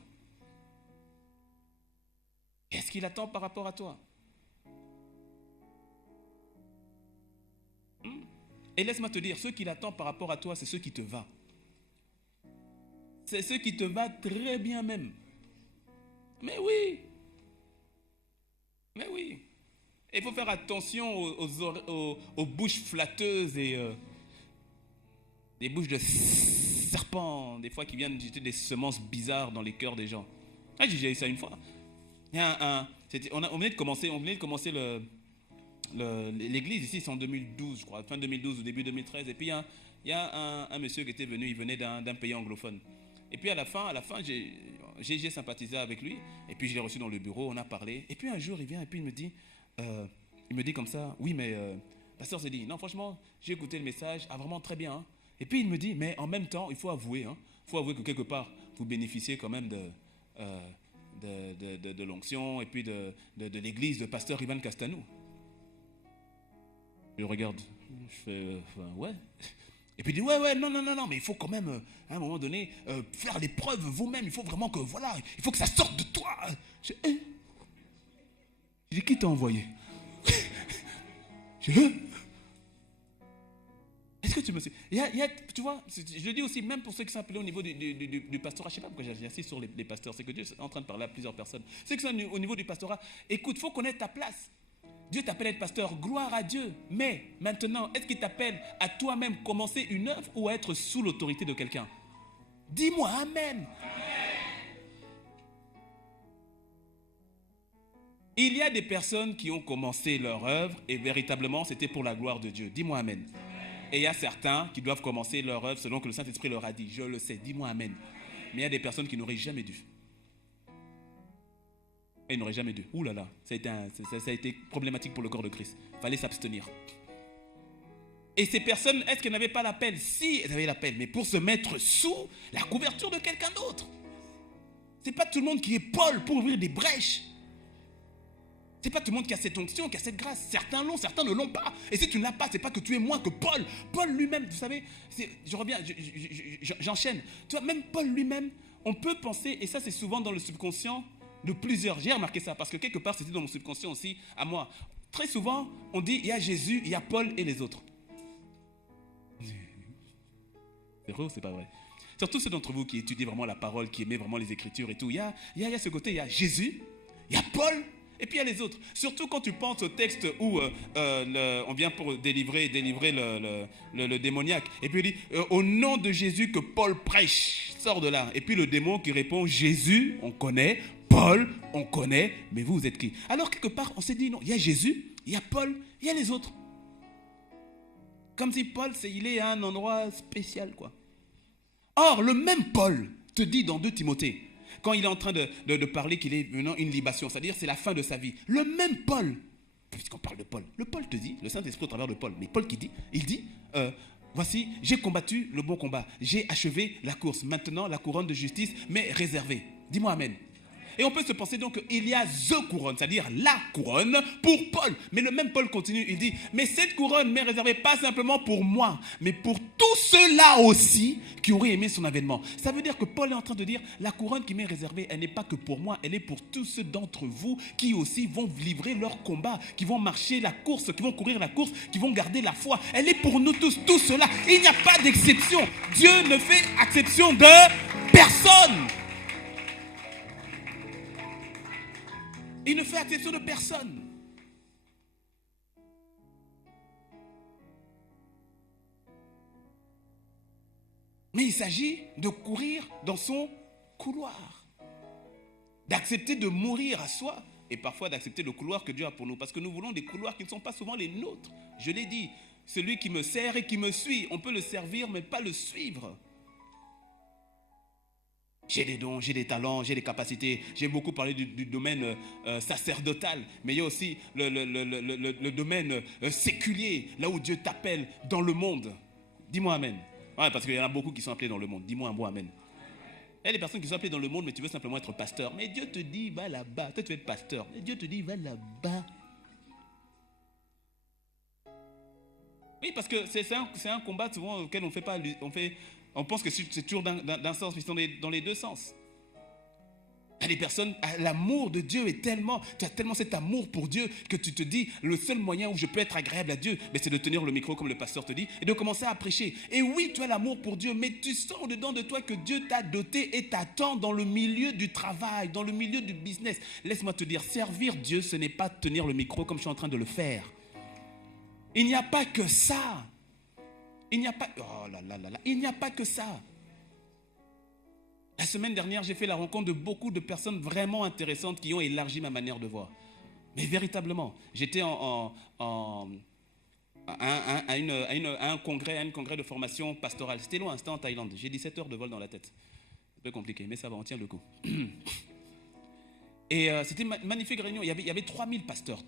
Qu'est-ce qu'il attend par rapport à toi? Et laisse-moi te dire, ce qu'il attend par rapport à toi, c'est ce qui te va. C'est ce qui te va très bien même. Mais oui. Mais oui. Il faut faire attention aux bouches flatteuses et des bouches de serpents, des fois qui viennent jeter des semences bizarres dans les cœurs des gens. Ah, j'ai eu ça une fois. On venait de commencer l'église ici, c'est en 2012, je crois, fin 2012 ou début 2013. Et puis il y a un monsieur qui était venu, il venait d'un pays anglophone. Et puis à la fin, j'ai sympathisé avec lui. Et puis je l'ai reçu dans le bureau, on a parlé. Et puis un jour, il vient et puis il me dit comme ça, oui, mais pasteur s'est dit, non, franchement, j'ai écouté le message, vraiment très bien. Hein. Et puis il me dit, mais en même temps, il faut avouer que quelque part, vous bénéficiez quand même de l'onction et puis de l'église de pasteur Ivan Castanou. Je regarde, je fais, ouais. Et puis il dit, ouais, non, mais il faut quand même, à un moment donné, faire les preuves vous-même. Il faut vraiment que, voilà, il faut que ça sorte de toi. Je dis, qui t'a envoyé? Est-ce que tu me sais? Tu vois, je le dis aussi, même pour ceux qui sont appelés au niveau du pastorat, je ne sais pas pourquoi j'ai assis sur les pasteurs, c'est que Dieu est en train de parler à plusieurs personnes. Ceux qui sont au niveau du pastorat, écoute, il faut connaître ta place. Dieu t'appelle à être pasteur, gloire à Dieu. Mais maintenant, est-ce qu'il t'appelle à toi-même commencer une œuvre ou à être sous l'autorité de quelqu'un? Dis-moi amen. Il y a des personnes qui ont commencé leur œuvre et véritablement c'était pour la gloire de Dieu. Dis-moi amen. Et il y a certains qui doivent commencer leur œuvre selon que le Saint-Esprit leur a dit. Je le sais, dis-moi amen. Mais il y a des personnes qui n'auraient jamais dû. Et ils n'auraient jamais dû. Ouh là là, ça a été problématique pour le corps de Christ. Il fallait s'abstenir. Et ces personnes, est-ce qu'elles n'avaient pas l'appel? Si, elles avaient l'appel, mais pour se mettre sous la couverture de quelqu'un d'autre. Ce n'est pas tout le monde qui est Paul pour ouvrir des brèches. Ce n'est pas tout le monde qui a cette onction, qui a cette grâce. Certains l'ont, certains ne l'ont pas. Et si tu ne l'as pas, ce n'est pas que tu es moins que Paul. Paul lui-même, vous savez, je reviens, j'enchaîne. Tu vois, même Paul lui-même, on peut penser, et ça c'est souvent dans le subconscient de plusieurs. J'ai remarqué ça, parce que quelque part c'était dans mon subconscient aussi, à moi. Très souvent, on dit, il y a Jésus, il y a Paul et les autres. C'est vrai ou c'est pas vrai? Surtout ceux d'entre vous qui étudient vraiment la parole, qui aimez vraiment les Écritures et tout. Il y a ce côté, il y a Jésus, il y a Paul, et puis il y a les autres. Surtout quand tu penses au texte où on vient pour délivrer le démoniaque. Et puis il dit, au nom de Jésus que Paul prêche, sort de là. Et puis le démon qui répond, Jésus, on connaît, Paul, on connaît, mais vous êtes qui? Alors quelque part, on s'est dit, non, il y a Jésus, il y a Paul, il y a les autres. Comme si Paul, il est à un endroit spécial, quoi. Or, le même Paul te dit dans 2 Timothée, quand il est en train de parler qu'il est maintenant une libation, c'est-à-dire c'est la fin de sa vie. Le même Paul, puisqu'on parle de Paul, le Paul te dit, le Saint-Esprit au travers de Paul, mais Paul il dit, voici, j'ai combattu le bon combat, j'ai achevé la course, maintenant la couronne de justice m'est réservée. Dis-moi amen. Et on peut se penser donc qu'il y a the couronne, c'est-à-dire la couronne pour Paul. Mais le même Paul continue, il dit, mais cette couronne m'est réservée pas simplement pour moi, mais pour tous ceux-là aussi qui auraient aimé son avènement. Ça veut dire que Paul est en train de dire, la couronne qui m'est réservée, elle n'est pas que pour moi, elle est pour tous ceux d'entre vous qui aussi vont livrer leur combat, qui vont marcher la course, qui vont courir la course, qui vont garder la foi. Elle est pour nous tous, tout cela. Il n'y a pas d'exception. Dieu ne fait exception de personne. Il ne fait exception de personne. Mais il s'agit de courir dans son couloir. d'accepter de mourir à soi et parfois d'accepter le couloir que Dieu a pour nous. Parce que nous voulons des couloirs qui ne sont pas souvent les nôtres. Je l'ai dit, celui qui me sert et qui me suit, on peut le servir mais pas le suivre. J'ai des dons, j'ai des talents, j'ai des capacités. J'ai beaucoup parlé du domaine sacerdotal, mais il y a aussi le domaine séculier, là où Dieu t'appelle dans le monde. Dis-moi amen. Ouais, parce qu'il y en a beaucoup qui sont appelés dans le monde. Dis-moi un mot amen. Il y a des personnes qui sont appelées dans le monde, mais tu veux simplement être pasteur. Mais Dieu te dit, va là-bas. Toi, tu veux être pasteur. Mais Dieu te dit, va là-bas. Oui, parce que c'est un combat souvent auquel on fait pas... On pense que c'est toujours d'un sens, mais c'est dans les deux sens. Il y a des personnes, l'amour de Dieu est tellement, tu as tellement cet amour pour Dieu que tu te dis, le seul moyen où je peux être agréable à Dieu, c'est de tenir le micro comme le pasteur te dit et de commencer à prêcher. Et oui, tu as l'amour pour Dieu, mais tu sens au-dedans de toi que Dieu t'a doté et t'attend dans le milieu du travail, dans le milieu du business. Laisse-moi te dire, servir Dieu, ce n'est pas tenir le micro comme je suis en train de le faire. Il n'y a pas que ça. Il n'y a pas... Oh là là là là. Il n'y a pas que ça. La semaine dernière, j'ai fait la rencontre de beaucoup de personnes vraiment intéressantes qui ont élargi ma manière de voir. Mais véritablement, j'étais à un congrès de formation pastorale. C'était loin, c'était en Thaïlande. J'ai 17 heures de vol dans la tête. Un peu compliqué, mais ça va, on tient le coup. Et c'était une magnifique réunion. Il y avait 3000 pasteurs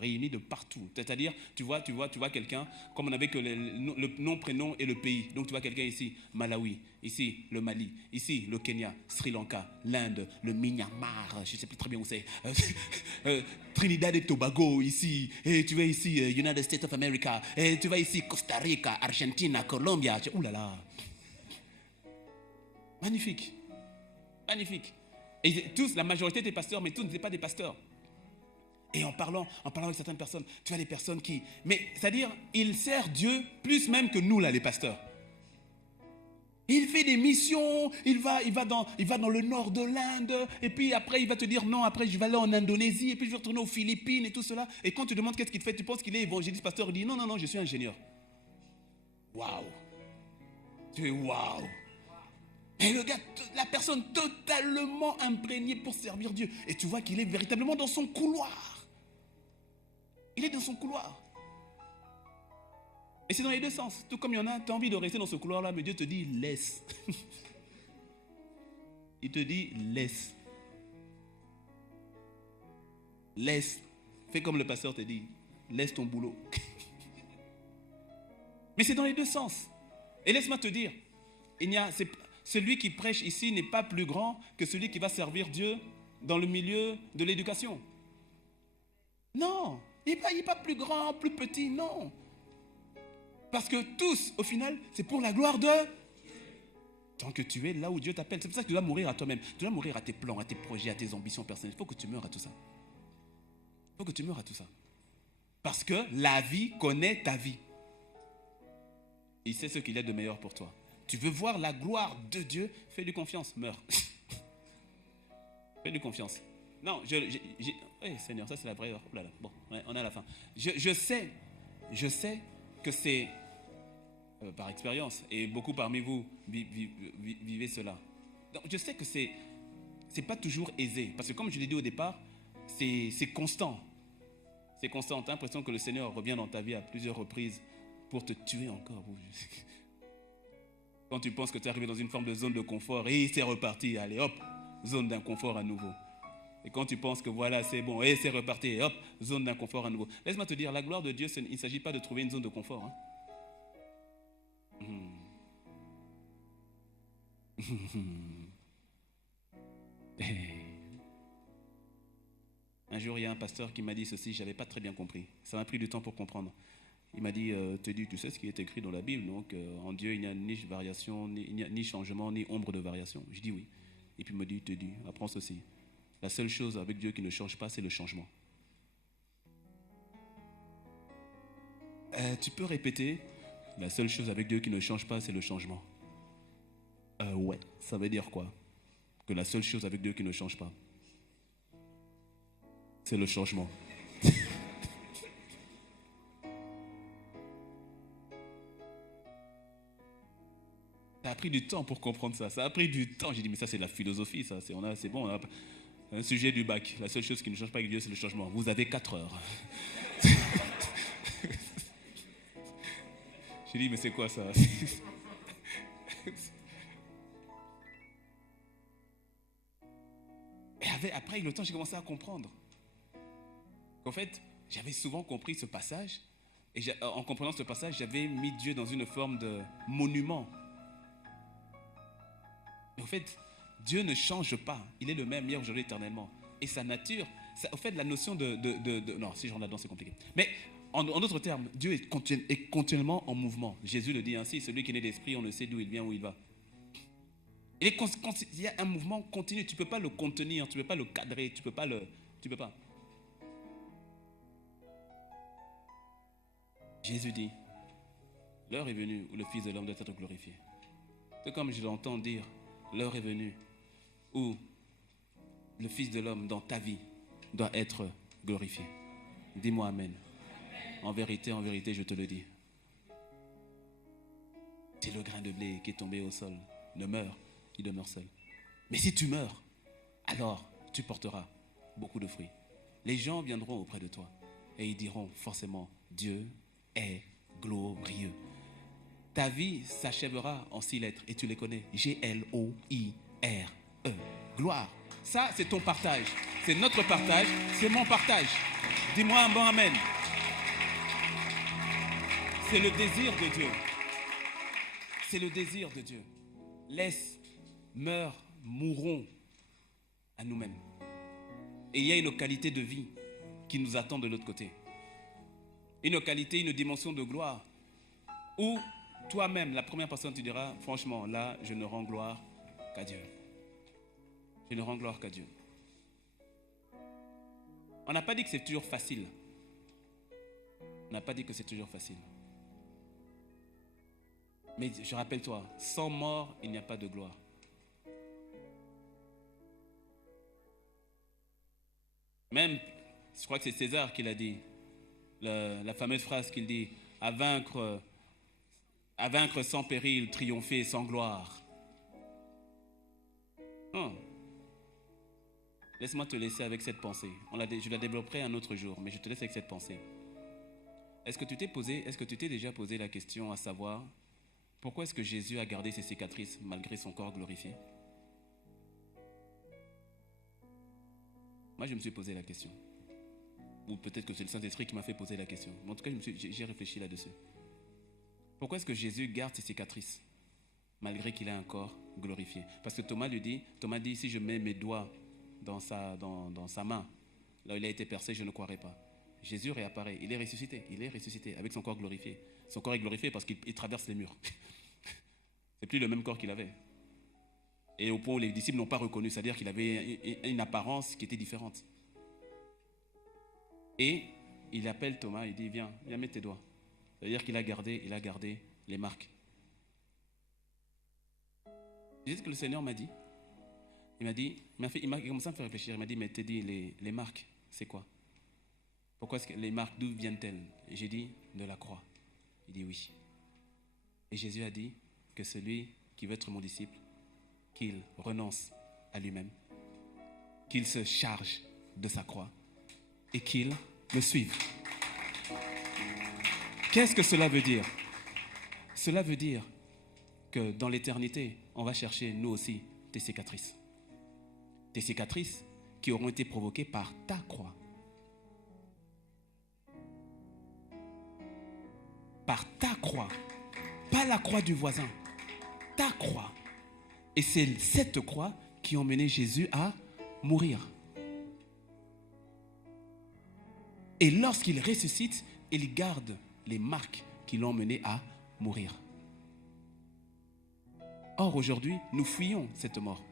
réunis de partout. C'est-à-dire, tu vois quelqu'un, comme on avait que le nom, prénom et le pays. Donc tu vois quelqu'un ici, Malawi, ici le Mali, ici le Kenya, Sri Lanka, l'Inde, le Myanmar, je ne sais plus très bien où c'est, Trinidad et Tobago ici, et tu vois ici United States of America, et tu vois ici Costa Rica, Argentina, Colombia. Ouh là là. Magnifique. Magnifique. Et tous, la majorité étaient pasteurs, mais tous n'étaient pas des pasteurs. Et en parlant avec certaines personnes, tu as des personnes qui... Mais, c'est-à-dire, il sert Dieu plus même que nous, là, les pasteurs. Il fait des missions, il va dans le nord de l'Inde, et puis après, il va te dire, non, après, je vais aller en Indonésie, et puis je vais retourner aux Philippines, et tout cela. Et quand tu demandes qu'est-ce qu'il fait, tu penses qu'il est évangéliste, pasteur, il dit, non, je suis ingénieur. Waouh. Tu es waouh. Et le gars, la personne totalement imprégnée pour servir Dieu. Et tu vois qu'il est véritablement dans son couloir. Il est dans son couloir. Et c'est dans les deux sens. Tout comme il y en a, tu as envie de rester dans ce couloir-là, mais Dieu te dit, laisse. Il te dit, laisse. Laisse. Fais comme le pasteur te dit, laisse ton boulot. Mais c'est dans les deux sens. Et laisse-moi te dire, celui qui prêche ici n'est pas plus grand que celui qui va servir Dieu dans le milieu de l'éducation. Non, il n'est pas plus grand, plus petit, non. Parce que tous, au final, c'est pour la gloire de Dieu. Tant que tu es là où Dieu t'appelle, c'est pour ça que tu dois mourir à toi-même. Tu dois mourir à tes plans, à tes projets, à tes ambitions personnelles. Il faut que tu meures à tout ça. Il faut que tu meures à tout ça. Parce que la vie connaît ta vie. Il sait ce qu'il y a de meilleur pour toi. Tu veux voir la gloire de Dieu, fais-lui confiance, meurs. Fais-lui confiance. Non, oui, Seigneur, ça c'est la vraie heure. Oh là là. Bon, on est à la fin. Je sais que c'est par expérience, et beaucoup parmi vous vivez cela. Donc, je sais que c'est pas toujours aisé, parce que comme je l'ai dit au départ, c'est constant. C'est constant. Tu as l'impression que le Seigneur revient dans ta vie à plusieurs reprises pour te tuer encore. Quand tu penses que tu es arrivé dans une forme de zone de confort, et c'est reparti, allez hop, zone d'inconfort à nouveau. Et quand tu penses que voilà, c'est bon, et c'est reparti, et hop, zone d'inconfort à nouveau. Laisse-moi te dire, la gloire de Dieu, il ne s'agit pas de trouver une zone de confort. Un jour, il y a un pasteur qui m'a dit ceci, je n'avais pas très bien compris. Ça m'a pris du temps pour comprendre. Il m'a dit, tu sais ce qui est écrit dans la Bible, donc en Dieu, il n'y a ni variation, il n'y a ni changement, ni ombre de variation. Je dis oui. Et puis il me dit, apprends ceci. La seule chose avec Dieu qui ne change pas, c'est le changement. Tu peux répéter, la seule chose avec Dieu qui ne change pas, c'est le changement. Ouais, ça veut dire quoi? Que la seule chose avec Dieu qui ne change pas, c'est le changement. Ça a pris du temps pour comprendre ça. Ça a pris du temps. J'ai dit, mais ça, c'est de la philosophie, ça. C'est bon, on a un sujet du bac. La seule chose qui ne change pas avec Dieu, c'est le changement. Vous avez 4 heures. J'ai dit, mais c'est quoi ça? Et après, avec le temps, j'ai commencé à comprendre. En fait, j'avais souvent compris ce passage. Et en comprenant ce passage, j'avais mis Dieu dans une forme de monument. Mais en fait, Dieu ne change pas. Il est le même hier, aujourd'hui, éternellement. Et sa nature, en fait, la notion de non, si j'en ai là-dedans, c'est compliqué. Mais en d'autres termes, Dieu est continuellement en mouvement. Jésus le dit ainsi, celui qui est né d'esprit, on ne sait d'où il vient, où il va. Il y a un mouvement continu. Tu ne peux pas le contenir, tu ne peux pas le cadrer, tu peux pas. Jésus dit, l'heure est venue où le Fils de l'homme doit être glorifié. C'est comme je l'entends dire, l'heure est venue où le Fils de l'homme dans ta vie doit être glorifié. Dis-moi amen. En vérité, je te le dis. Si le grain de blé qui est tombé au sol ne meurt, il demeure seul. Mais si tu meurs, alors tu porteras beaucoup de fruits. Les gens viendront auprès de toi et ils diront forcément, Dieu est glorieux. Ta vie s'achèvera en 6 lettres et tu les connais. G-L-O-I-R-E. Gloire. Ça, c'est ton partage. C'est notre partage. C'est mon partage. Dis-moi un bon amen. C'est le désir de Dieu. C'est le désir de Dieu. Laisse, meurs, mourons à nous-mêmes. Et il y a une qualité de vie qui nous attend de l'autre côté. Une qualité, une dimension de gloire où toi-même, la première personne, tu diras, franchement, là, je ne rends gloire qu'à Dieu. Je ne rends gloire qu'à Dieu. On n'a pas dit que c'est toujours facile. On n'a pas dit que c'est toujours facile. Mais je rappelle-toi, sans mort, il n'y a pas de gloire. Même, je crois que c'est César qui l'a dit, la fameuse phrase qu'il dit, à vaincre sans péril, triompher sans gloire. Non. Laisse-moi te laisser avec cette pensée. Je la développerai un autre jour, mais je te laisse avec cette pensée. Est-ce que tu t'es déjà posé la question à savoir pourquoi est-ce que Jésus a gardé ses cicatrices malgré son corps glorifié? Moi, je me suis posé la question. Ou peut-être que c'est le Saint-Esprit qui m'a fait poser la question. Mais en tout cas, j'ai réfléchi là-dessus. Pourquoi est-ce que Jésus garde ses cicatrices malgré qu'il a un corps glorifié? Parce que Thomas dit, si je mets mes doigts dans sa main, là où il a été percé, je ne croirai pas. Jésus réapparaît, il est ressuscité avec son corps glorifié. Son corps est glorifié parce qu'il traverse les murs. C'est plus le même corps qu'il avait. Et au point où les disciples n'ont pas reconnu, c'est-à-dire qu'il avait une apparence qui était différente. Et il appelle Thomas, il dit, viens mettre tes doigts. C'est-à-dire qu'il a gardé les marques. C'est ce que le Seigneur m'a dit. Il m'a commencé à me faire réfléchir. Il m'a dit, mais t'es dit, les marques, c'est quoi? Pourquoi est-ce que les marques, d'où viennent-elles? Et j'ai dit, de la croix. Il dit oui. Et Jésus a dit que celui qui veut être mon disciple, qu'il renonce à lui-même, qu'il se charge de sa croix et qu'il me suive. Qu'est-ce que cela veut dire? Cela veut dire que dans l'éternité, on va chercher nous aussi tes cicatrices. Tes cicatrices qui auront été provoquées par ta croix. Par ta croix. Pas la croix du voisin. Ta croix. Et c'est cette croix qui a mené Jésus à mourir. Et lorsqu'il ressuscite, il garde les marques qui l'ont mené à mourir. Or, aujourd'hui, nous fuyons cette mort,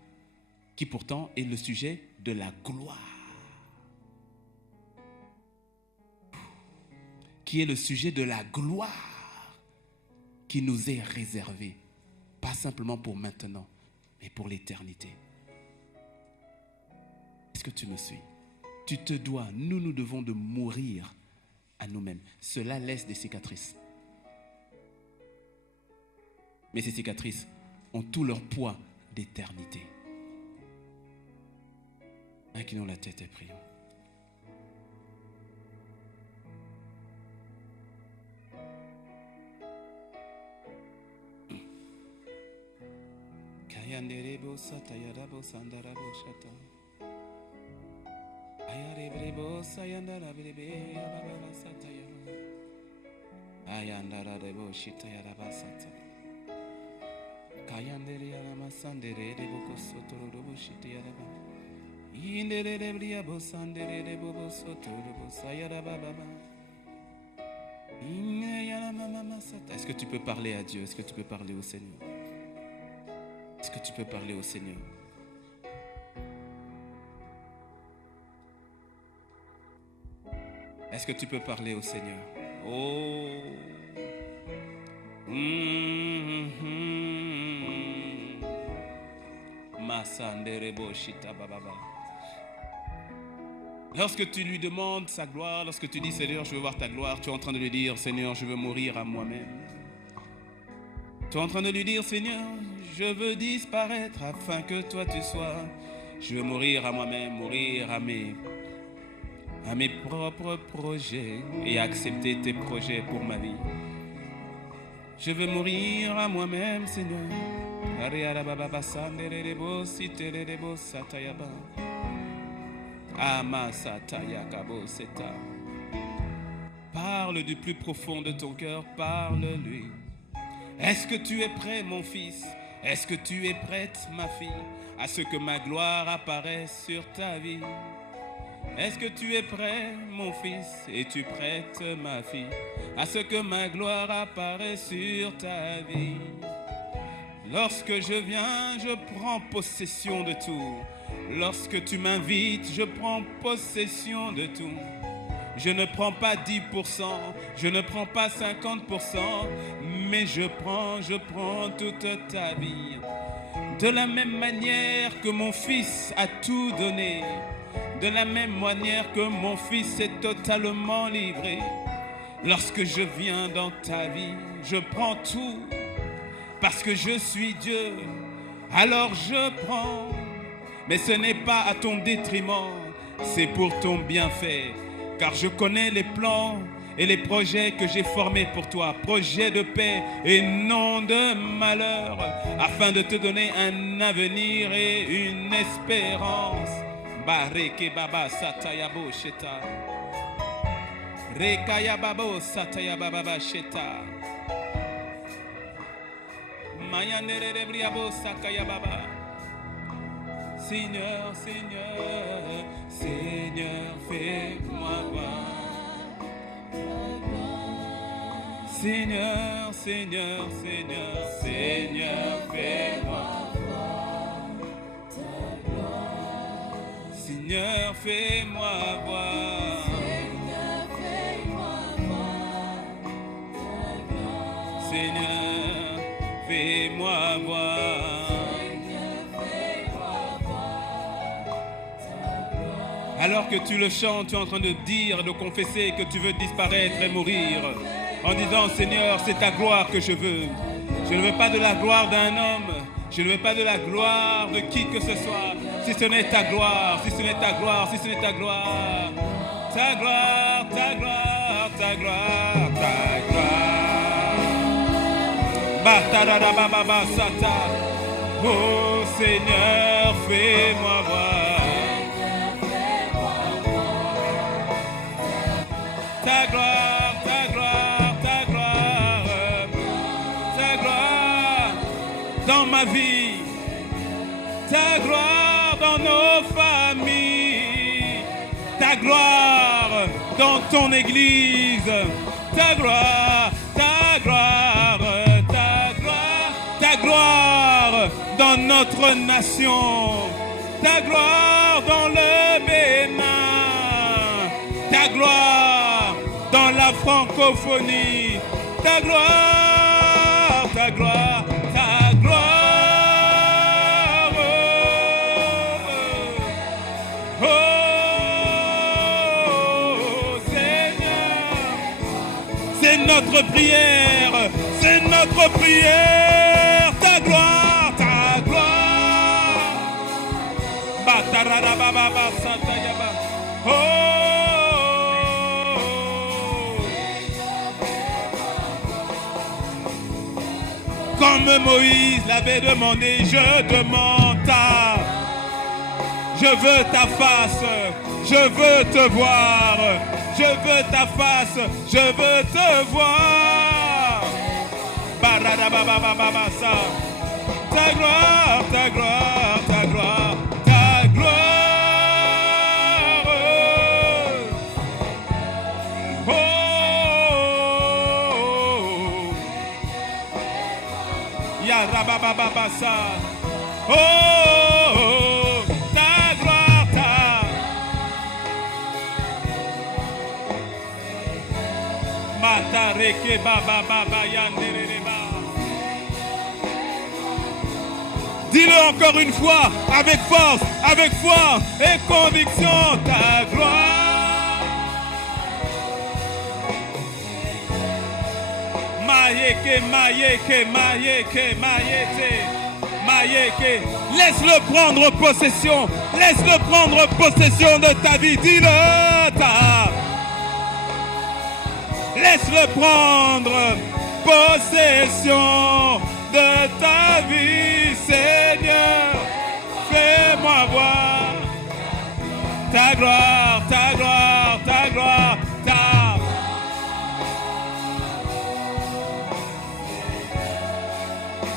qui pourtant est le sujet de la gloire. Qui est le sujet de la gloire qui nous est réservée. Pas simplement pour maintenant, mais pour l'éternité. Est-ce que tu me suis? Nous devons de mourir à nous-mêmes. Cela laisse des cicatrices. Mais ces cicatrices ont tout leur poids d'éternité. Inclinons la tête et prions. Est-ce que tu peux parler à Dieu? Est-ce que tu peux parler au Seigneur? Est-ce que tu peux parler au Seigneur? Est-ce que tu peux parler au Seigneur? Oh. Lorsque tu lui demandes sa gloire, lorsque tu dis Seigneur, je veux voir ta gloire, tu es en train de lui dire Seigneur, je veux mourir à moi-même. Tu es en train de lui dire Seigneur, je veux disparaître afin que toi tu sois. Je veux mourir à moi-même, mourir à mes propres projets et accepter tes projets pour ma vie. Je veux mourir à moi-même, Seigneur. Parle du plus profond de ton cœur, parle-lui. Est-ce que tu es prêt, mon fils? Est-ce que tu es prête, ma fille, à ce que ma gloire apparaisse sur ta vie? Est-ce que tu es prêt, mon fils? Es-tu prête, ma fille, à ce que ma gloire apparaisse sur ta vie? Lorsque je viens, je prends possession de tout. Lorsque tu m'invites, je prends possession de tout. Je ne prends pas 10%, je ne prends pas 50%, mais je prends toute ta vie. De la même manière que mon fils a tout donné, de la même manière que mon fils est totalement livré. Lorsque je viens dans ta vie, je prends tout, parce que je suis Dieu, alors je prends. Mais ce n'est pas à ton détriment, c'est pour ton bienfait. Car je connais les plans et les projets que j'ai formés pour toi. Projets de paix et non de malheur, afin de te donner un avenir et une espérance. Bareke baba sataya bo sheta. Rekaya babo sataya baba sheta. Mayanere briabo sakaya baba. Seigneur, Seigneur, Seigneur, fais-moi voir. Seigneur, Seigneur, Seigneur, Seigneur, fais-moi voir ta gloire. Seigneur, fais-moi voir. Seigneur, fais-moi voir ta gloire. Seigneur, fais-moi voir. Alors que tu le chantes, tu es en train de dire, de confesser que tu veux disparaître et mourir. En disant, Seigneur, c'est ta gloire que je veux. Je ne veux pas de la gloire d'un homme. Je ne veux pas de la gloire de qui que ce soit. Si ce n'est ta gloire, si ce n'est ta gloire, si ce n'est ta gloire. Ta gloire, ta gloire, ta gloire, ta gloire. Batarababa sata. Oh Seigneur, fais-moi voir. Ta gloire, ta gloire, ta gloire, ta gloire dans ma vie, ta gloire dans nos familles, ta gloire dans ton église, ta gloire, ta gloire, ta gloire, ta gloire dans notre nation, ta gloire dans le Bénin, ta gloire dans la francophonie, ta gloire, ta gloire, ta gloire. Oh, Seigneur, c'est notre prière, ta gloire. Barababa Satayaba. Oh. Comme Moïse l'avait demandé, je demande je veux ta face, je veux te voir, je veux ta face, je veux te voir. Baradababababasa. Ta gloire, ta gloire, ta gloire, ta gloire. Oh. Yarababababasa. Oh. Matareke baba baba yandereba. Dis-le encore une fois, avec force, avec foi et conviction, ta gloire. Mayeke, mayeke, mayeke, mayete, mayeke. Laisse-le prendre possession, laisse-le prendre possession de ta vie. Dis-le, ta. Laisse-le prendre possession de ta vie, Seigneur. Fais-moi voir ta gloire, ta gloire, ta gloire, ta.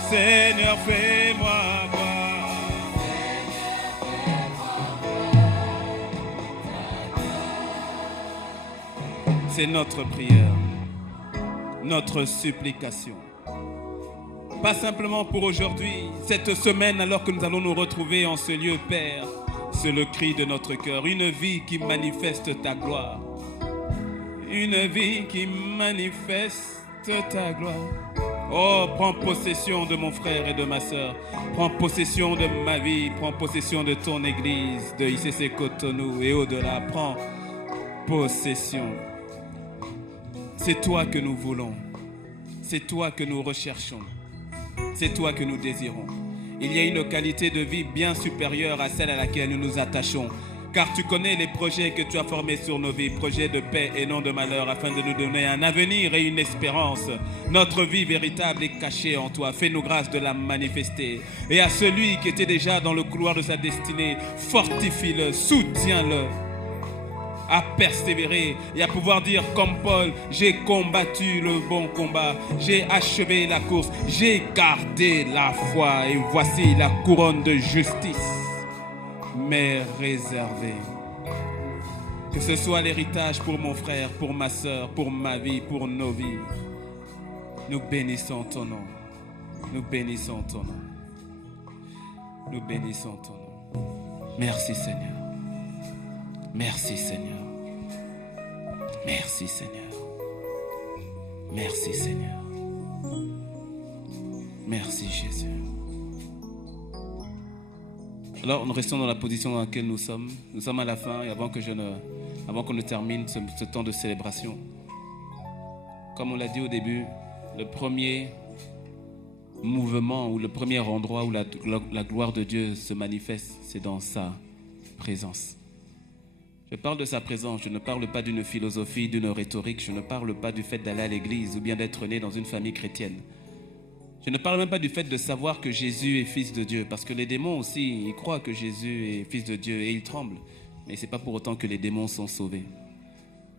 Seigneur, fais-moi voir. C'est notre prière, notre supplication. Pas simplement pour aujourd'hui, cette semaine, alors que nous allons nous retrouver en ce lieu, Père, c'est le cri de notre cœur. Une vie qui manifeste ta gloire. Une vie qui manifeste ta gloire. Oh, prends possession de mon frère et de ma sœur. Prends possession de ma vie. Prends possession de ton église, de ICC Cotonou et au-delà. Prends possession. C'est toi que nous voulons. C'est toi que nous recherchons. C'est toi que nous désirons. Il y a une qualité de vie bien supérieure à celle à laquelle nous nous attachons. Car tu connais les projets que tu as formés sur nos vies, projets de paix et non de malheur, afin de nous donner un avenir et une espérance. Notre vie véritable est cachée en toi. Fais-nous grâce de la manifester. Et à celui qui était déjà dans le couloir de sa destinée, fortifie-le, soutiens-le à persévérer et à pouvoir dire comme Paul, j'ai combattu le bon combat, j'ai achevé la course, j'ai gardé la foi et voici la couronne de justice m'est réservée. Que ce soit l'héritage pour mon frère, pour ma soeur, pour ma vie, pour nos vies. Nous bénissons ton nom. Nous bénissons ton nom. Nous bénissons ton nom. Merci Seigneur. Merci Seigneur. Merci Seigneur. Merci Seigneur. Merci Jésus. Alors nous restons dans la position dans laquelle nous sommes. Nous sommes à la fin et avant qu'on ne termine ce temps de célébration. Comme on l'a dit au début, le premier mouvement ou le premier endroit où la gloire de Dieu se manifeste, c'est dans sa présence. Je parle de sa présence, je ne parle pas d'une philosophie, d'une rhétorique, je ne parle pas du fait d'aller à l'église ou bien d'être né dans une famille chrétienne. Je ne parle même pas du fait de savoir que Jésus est fils de Dieu, parce que les démons aussi, ils croient que Jésus est fils de Dieu et ils tremblent. Mais ce n'est pas pour autant que les démons sont sauvés.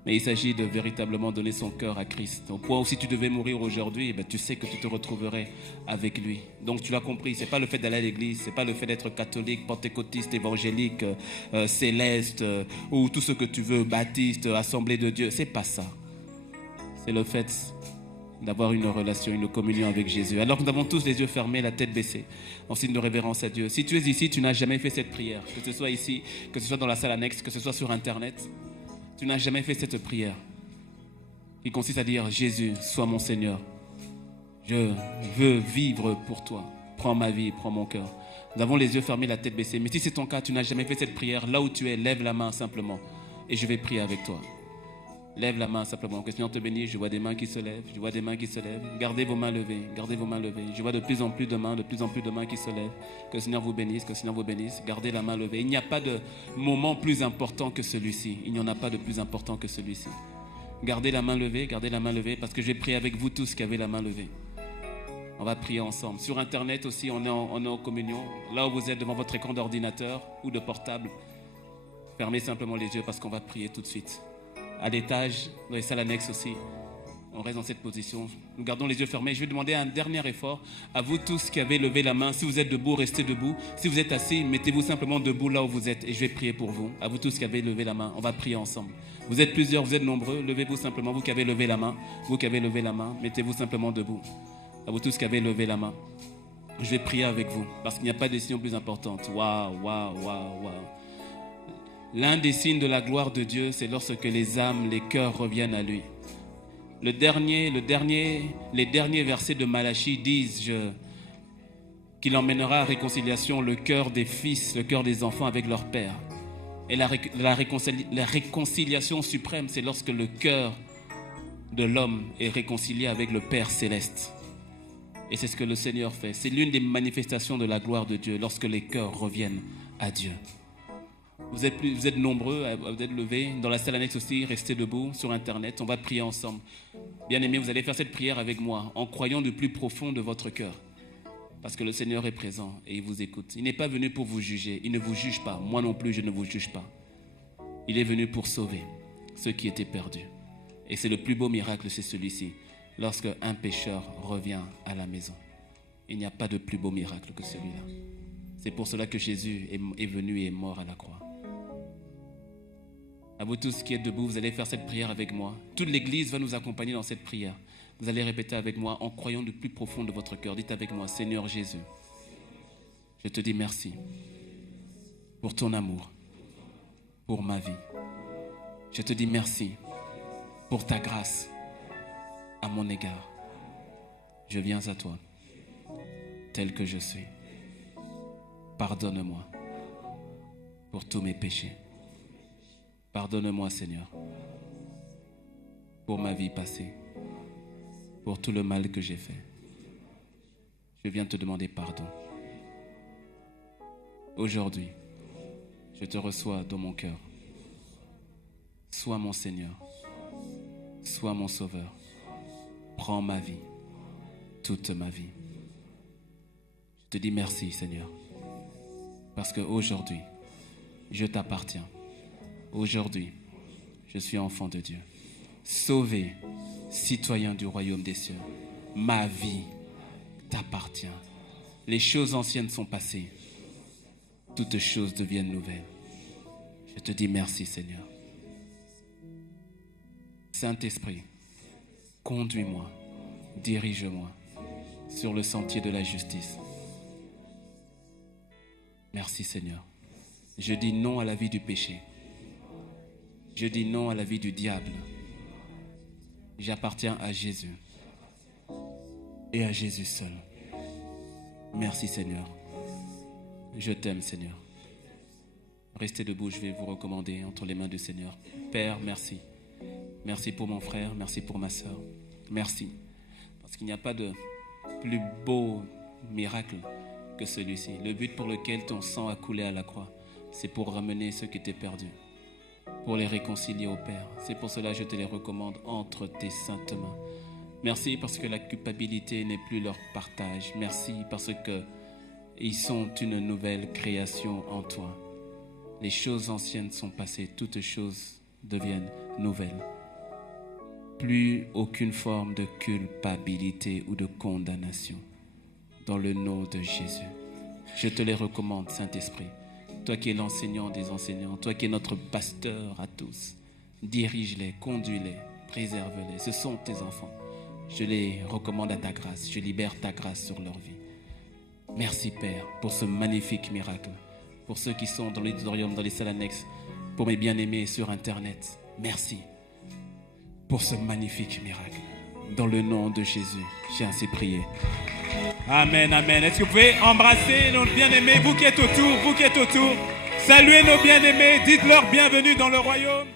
Mais il s'agit de véritablement donner son cœur à Christ. Au point où si tu devais mourir aujourd'hui, tu sais que tu te retrouverais avec lui. Donc tu l'as compris, ce n'est pas le fait d'aller à l'église, ce n'est pas le fait d'être catholique, pentecôtiste, évangélique, céleste, ou tout ce que tu veux, baptiste, assemblée de Dieu. Ce n'est pas ça. C'est le fait d'avoir une relation, une communion avec Jésus. Alors nous avons tous les yeux fermés, la tête baissée, en signe de révérence à Dieu. Si tu es ici, tu n'as jamais fait cette prière, que ce soit ici, que ce soit dans la salle annexe, que ce soit sur Internet, tu n'as jamais fait cette prière qui consiste à dire « Jésus, sois mon Seigneur. Je veux vivre pour toi. Prends ma vie, prends mon cœur. » Nous avons les yeux fermés, la tête baissée. Mais si c'est ton cas, tu n'as jamais fait cette prière, là où tu es, lève la main simplement et je vais prier avec toi. Lève la main simplement. Que le Seigneur te bénisse. Je vois des mains qui se lèvent. Je vois des mains qui se lèvent. Gardez vos mains levées. Gardez vos mains levées. Je vois de plus en plus de mains qui se lèvent. Que le Seigneur vous bénisse. Que le Seigneur vous bénisse. Gardez la main levée. Il n'y a pas de moment plus important que celui-ci. Il n'y en a pas de plus important que celui-ci. Gardez la main levée. Gardez la main levée parce que je vais prier avec vous tous qui avez la main levée. On va prier ensemble. Sur Internet aussi, on est en communion. Là où vous êtes devant votre écran d'ordinateur ou de portable, fermez simplement les yeux parce qu'on va prier tout de suite. À l'étage, dans les salles annexes aussi, on reste dans cette position. Nous gardons les yeux fermés. Je vais demander un dernier effort à vous tous qui avez levé la main. Si vous êtes debout, restez debout. Si vous êtes assis, mettez-vous simplement debout là où vous êtes et je vais prier pour vous. À vous tous qui avez levé la main, on va prier ensemble. Vous êtes plusieurs, vous êtes nombreux. Levez-vous simplement, vous qui avez levé la main. Vous qui avez levé la main, mettez-vous simplement debout. À vous tous qui avez levé la main, je vais prier avec vous parce qu'il n'y a pas de décision plus importante. Waouh, waouh, waouh, waouh. L'un des signes de la gloire de Dieu, c'est lorsque les âmes, les cœurs reviennent à lui. Les derniers versets de Malachie disent qu'il emmènera à réconciliation le cœur des fils, le cœur des enfants avec leur père. Et la réconciliation suprême, c'est lorsque le cœur de l'homme est réconcilié avec le Père céleste. Et c'est ce que le Seigneur fait. C'est l'une des manifestations de la gloire de Dieu, lorsque les cœurs reviennent à Dieu. Vous êtes nombreux, vous êtes levés. Dans la salle annexe aussi, restez debout sur Internet. On va prier ensemble. Bien-aimés, vous allez faire cette prière avec moi, en croyant du plus profond de votre cœur. Parce que le Seigneur est présent et il vous écoute. Il n'est pas venu pour vous juger. Il ne vous juge pas. Moi non plus, je ne vous juge pas. Il est venu pour sauver ceux qui étaient perdus. Et c'est le plus beau miracle, c'est celui-ci. Lorsque un pécheur revient à la maison. Il n'y a pas de plus beau miracle que celui-là. C'est pour cela que Jésus est venu et est mort à la croix. À vous tous qui êtes debout, vous allez faire cette prière avec moi. Toute l'Église va nous accompagner dans cette prière. Vous allez répéter avec moi en croyant du plus profond de votre cœur. Dites avec moi, Seigneur Jésus, je te dis merci pour ton amour, pour ma vie. Je te dis merci pour ta grâce à mon égard. Je viens à toi, tel que je suis. Pardonne-moi pour tous mes péchés. Pardonne-moi, Seigneur, pour ma vie passée, pour tout le mal que j'ai fait. Je viens te demander pardon. Aujourd'hui, je te reçois dans mon cœur. Sois mon Seigneur, sois mon Sauveur. Prends ma vie, toute ma vie. Je te dis merci, Seigneur, parce qu'aujourd'hui, je t'appartiens. Aujourd'hui, je suis enfant de Dieu, sauvé, citoyen du royaume des cieux. Ma vie t'appartient. Les choses anciennes sont passées. Toutes choses deviennent nouvelles. Je te dis merci, Seigneur. Saint-Esprit, conduis-moi, dirige-moi sur le sentier de la justice. Merci, Seigneur. Je dis non à la vie du péché. Je dis non à la vie du diable. J'appartiens à Jésus et à Jésus seul. Merci, Seigneur. Je t'aime, Seigneur. Restez debout, je vais vous recommander entre les mains du Seigneur. Père, merci. Merci pour mon frère, merci pour ma sœur. Merci. Parce qu'il n'y a pas de plus beau miracle que celui-ci. Le but pour lequel ton sang a coulé à la croix, c'est pour ramener ceux qui étaient perdus, pour les réconcilier au Père. C'est pour cela que je te les recommande entre tes saintes mains. Merci parce que la culpabilité n'est plus leur partage. Merci parce qu'ils sont une nouvelle création en toi. Les choses anciennes sont passées, toutes choses deviennent nouvelles. Plus aucune forme de culpabilité ou de condamnation. Dans le nom de Jésus, je te les recommande, Saint-Esprit. Toi qui es l'enseignant des enseignants, toi qui es notre pasteur à tous, dirige-les, conduis-les, préserve-les. Ce sont tes enfants. Je les recommande à ta grâce. Je libère ta grâce sur leur vie. Merci, Père, pour ce magnifique miracle. Pour ceux qui sont dans l'auditorium, dans les salles annexes, pour mes bien-aimés sur Internet. Merci pour ce magnifique miracle. Dans le nom de Jésus, j'ai ainsi prié. Amen, amen. Est-ce que vous pouvez embrasser nos bien-aimés, vous qui êtes autour, saluez nos bien-aimés, dites-leur bienvenue dans le royaume.